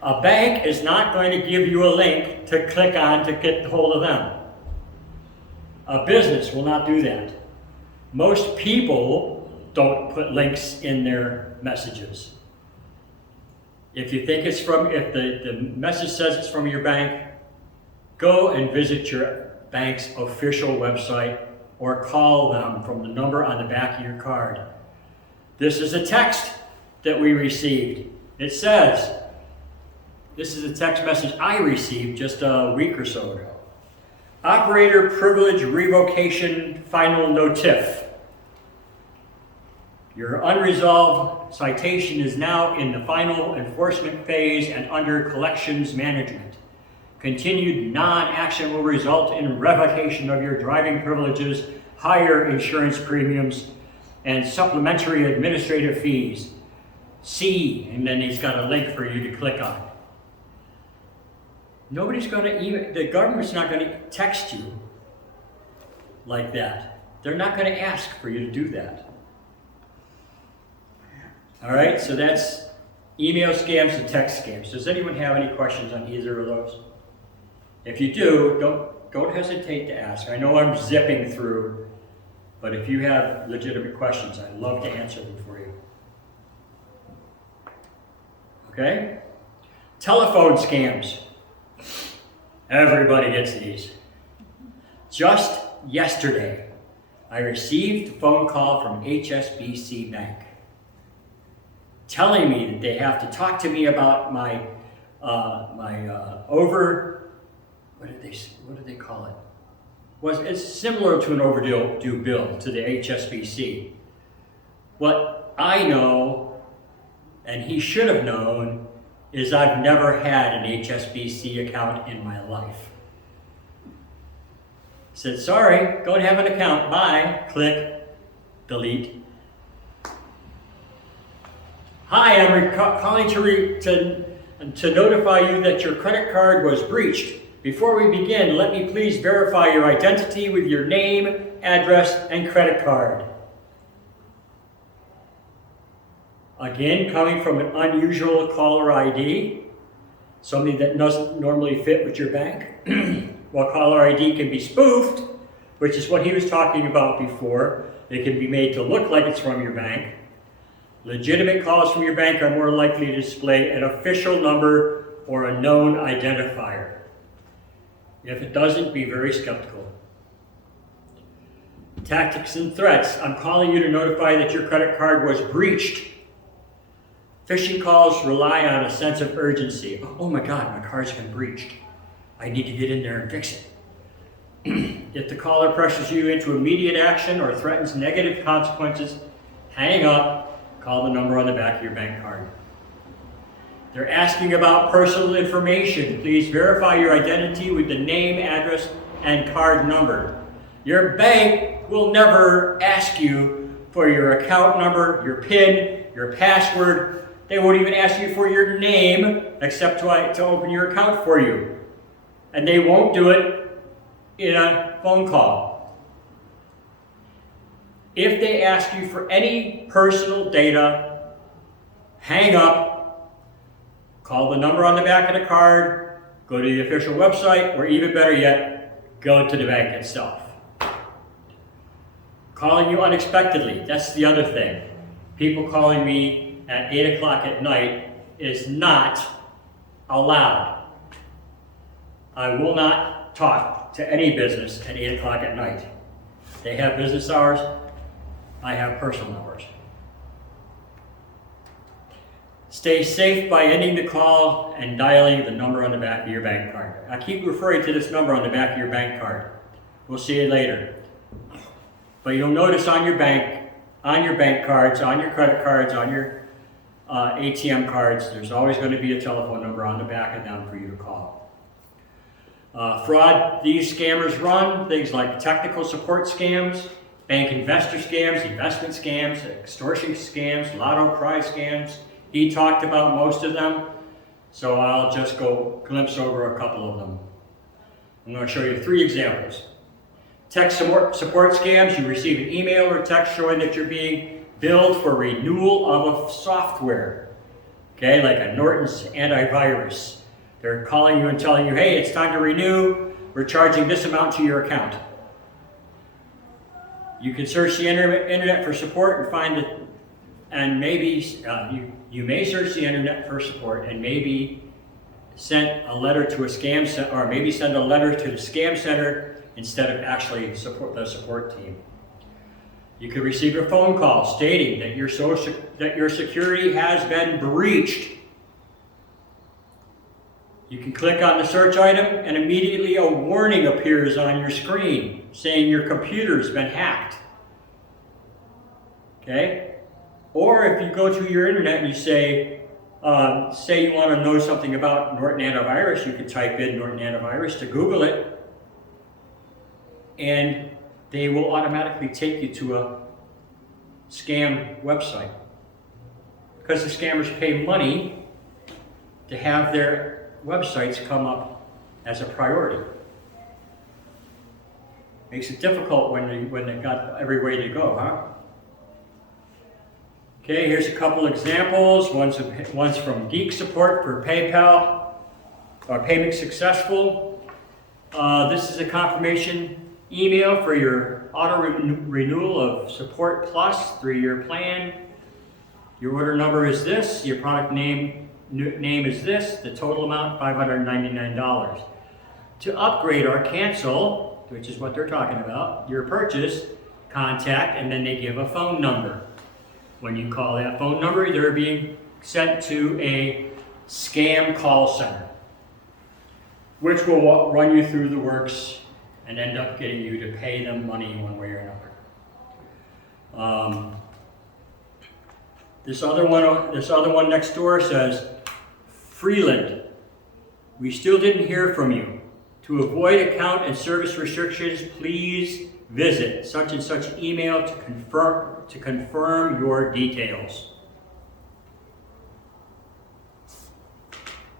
a bank is not going to give you a link to click on to get hold of them. A business will not do that. Most people don't put links in their messages. If you think it's if the message says it's from your bank, go and visit your bank's official website or call them from the number on the back of your card. This is a text that we received. It says, this is a text message I received just a week or so ago. Operator privilege revocation final notif. Your unresolved citation is now in the final enforcement phase and under collections management. Continued non-action will result in revocation of your driving privileges, higher insurance premiums, and supplementary administrative fees. See, and then he's got a link for you to click on. Nobody's going to even, the government's not going to text you like that. They're not going to ask for you to do that. All right, so that's email scams and text scams. Does anyone have any questions on either of those? If you do, don't hesitate to ask. I know I'm zipping through, but if you have legitimate questions, I'd love to answer them for you. Okay? Telephone scams. Everybody gets these. Just yesterday, I received a phone call from HSBC Bank telling me that they have to talk to me about my what did they call it? It's similar to an overdue bill to the HSBC. What I know, and he should have known, is I've never had an HSBC account in my life. Said, sorry, don't have an account, bye, click, delete. Hi, I'm calling to notify you that your credit card was breached. Before we begin, let me please verify your identity with your name, address, and credit card. Again, coming from an unusual caller ID, something that doesn't normally fit with your bank. While caller ID can be spoofed, which is what he was talking about before, it can be made to look like it's from your bank. Legitimate calls from your bank are more likely to display an official number or a known identifier. If it doesn't, be very skeptical. Tactics and threats. I'm calling you to notify that your credit card was breached. Phishing calls rely on a sense of urgency. Oh my God, my card's been breached. I need to get in there and fix it. If the caller pressures you into immediate action or threatens negative consequences, hang up, call the number on the back of your bank card. They're asking about personal information. Please verify your identity with the name, address, and card number. Your bank will never ask you for your account number, your PIN, your password. They won't even ask you for your name except to open your account for you. And they won't do it in a phone call. If they ask you for any personal data, hang up, call the number on the back of the card, go to the official website, or even better yet, go to the bank itself. Calling you unexpectedly, that's the other thing. People calling me at 8 o'clock at night is not allowed. I will not talk to any business at 8 o'clock at night. They have business hours, I have personal hours. Stay safe by ending the call and dialing the number on the back of your bank card. I keep referring to this number on the back of your bank card. We'll see you later. But you'll notice on your bank cards, on your credit cards, on your ATM cards, there's always going to be a telephone number on the back of them for you to call. Fraud, these scammers run things like technical support scams, bank investor scams, investment scams, extortion scams, lotto prize scams. He talked about most of them, so I'll just go glimpse over a couple of them. I'm going to show you 3 examples. Tech support scams. You receive an email or text showing that you're being billed for renewal of a software, okay, like a Norton's antivirus. They're calling you and telling you, hey, it's time to renew. We're charging this amount to your account. You can search the internet for support and find it, and maybe you may search the internet for support and maybe send a letter to a scam center, or maybe send a letter to the scam center instead of actually the support team. You could receive a phone call stating that your security has been breached. You can click on the search item and immediately a warning appears on your screen saying your computer's been hacked. Okay? Or if you go to your internet and you say you want to know something about Norton Antivirus, you can type in Norton Antivirus to Google it, and they will automatically take you to a scam website. Because the scammers pay money to have their websites come up as a priority. Makes it difficult when they've got every way to go, huh? Okay, here's a couple examples. One's from Geek Support for PayPal, Payment Successful. This is a confirmation email for your auto renewal of Support Plus 3-year plan. Your order number is this, your product name is this, the total amount $599. To upgrade or cancel, which is what they're talking about, your purchase, contact, and then they give a phone number. When you call that phone number, they're being sent to a scam call center, which will run you through the works and end up getting you to pay them money one way or another. This other one next door says, Freeland, we still didn't hear from you. To avoid account and service restrictions, please visit such and such email to confirm your details.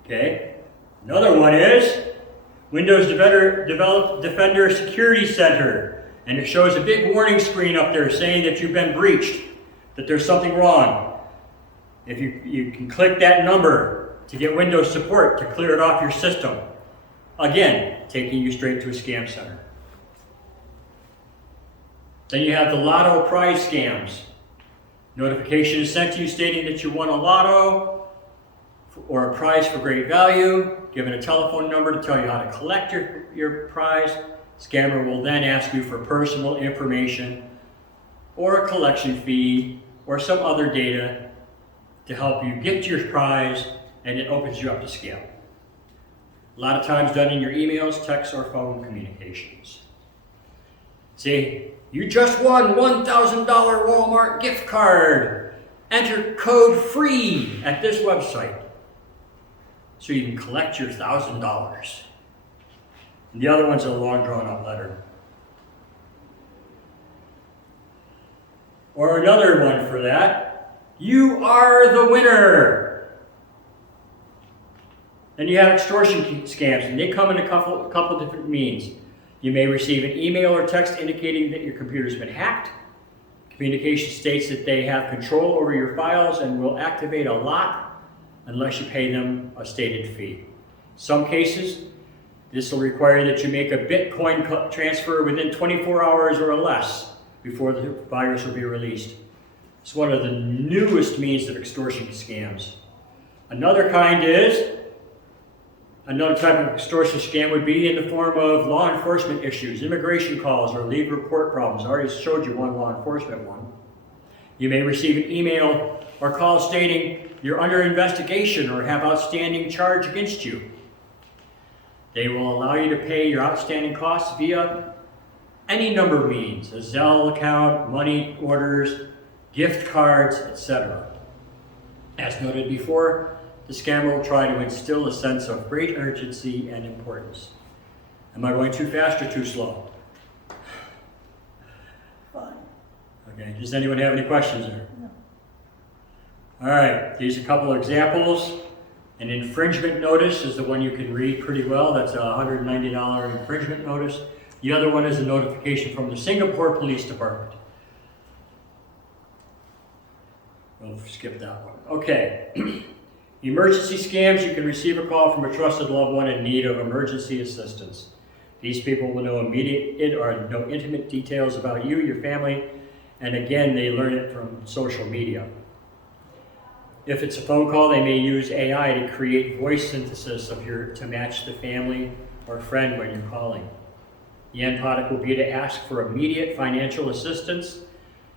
Okay. Another one is Windows Defender Security Center, and it shows a big warning screen up there saying that you've been breached, that there's something wrong. If you can click that number to get Windows support to clear it off your system. Again, taking you straight to a scam center. Then you have the lotto prize scams. Notification is sent to you stating that you won a lotto or a prize for great value, given a telephone number to tell you how to collect your prize. Scammer will then ask you for personal information or a collection fee or some other data to help you get your prize, and it opens you up to scam. A lot of times done in your emails, texts, or phone communications. See, you just won $1,000 Walmart gift card. Enter code FREE at this website so you can collect your $1,000. And the other one's a long drawn out letter. Or another one for that. You are the winner. Then you have extortion scams, and they come in a couple different means. You may receive an email or text indicating that your computer's been hacked. Communication states that they have control over your files and will activate a lock unless you pay them a stated fee. Some cases, this will require that you make a Bitcoin transfer within 24 hours or less before the virus will be released. It's one of the newest means of extortion scams. Another type of extortion scam would be in the form of law enforcement issues, immigration calls, or legal report problems. I already showed you one law enforcement one. You may receive an email or call stating you're under investigation or have outstanding charge against you. They will allow you to pay your outstanding costs via any number of means, a Zelle account, money orders, gift cards, etc. As noted before, the scammer will try to instill a sense of great urgency and importance. Am I going too fast or too slow? Fine. Okay, does anyone have any questions there? No. All right, these are a couple of examples. An infringement notice is the one you can read pretty well. That's a $190 infringement notice. The other one is a notification from the Singapore Police Department. We'll skip that one. Okay. Emergency scams, you can receive a call from a trusted loved one in need of emergency assistance. These people will know immediate or know intimate details about you, your family, and again, they learn it from social media. If it's a phone call, they may use AI to create voice synthesis to match the family or friend when you're calling. The end product will be to ask for immediate financial assistance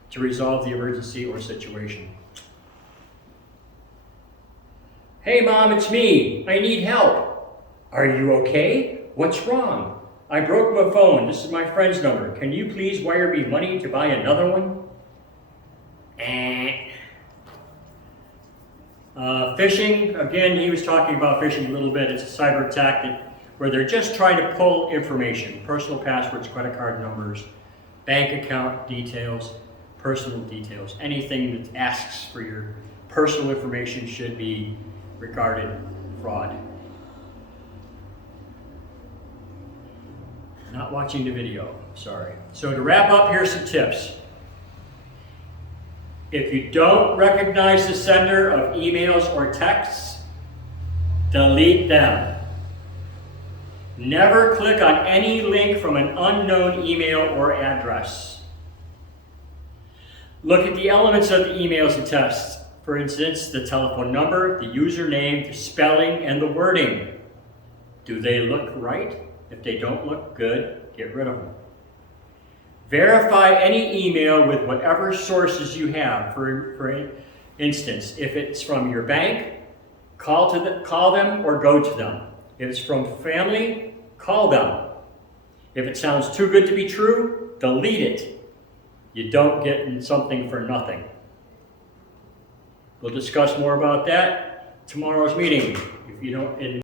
to resolve the emergency or situation. Hey Mom, it's me. I need help. Are you okay? What's wrong? I broke my phone. This is my friend's number. Can you please wire me money to buy another one? Phishing, again, he was talking about phishing a little bit. It's a cyber tactic where they're just trying to pull information, personal passwords, credit card numbers, bank account details, personal details. Anything that asks for your personal information should be regarded fraud. Not watching the video, sorry. So to wrap up, here's some tips. If you don't recognize the sender of emails or texts, delete them. Never click on any link from an unknown email or address. Look at the elements of the emails and texts. For instance, the telephone number, the username, the spelling, and the wording. Do they look right? If they don't look good, get rid of them. Verify any email with whatever sources you have. For instance, if it's from your bank, call them or go to them. If it's from family, call them. If it sounds too good to be true, delete it. You don't get something for nothing. We'll discuss more about that tomorrow's meeting. If you don't,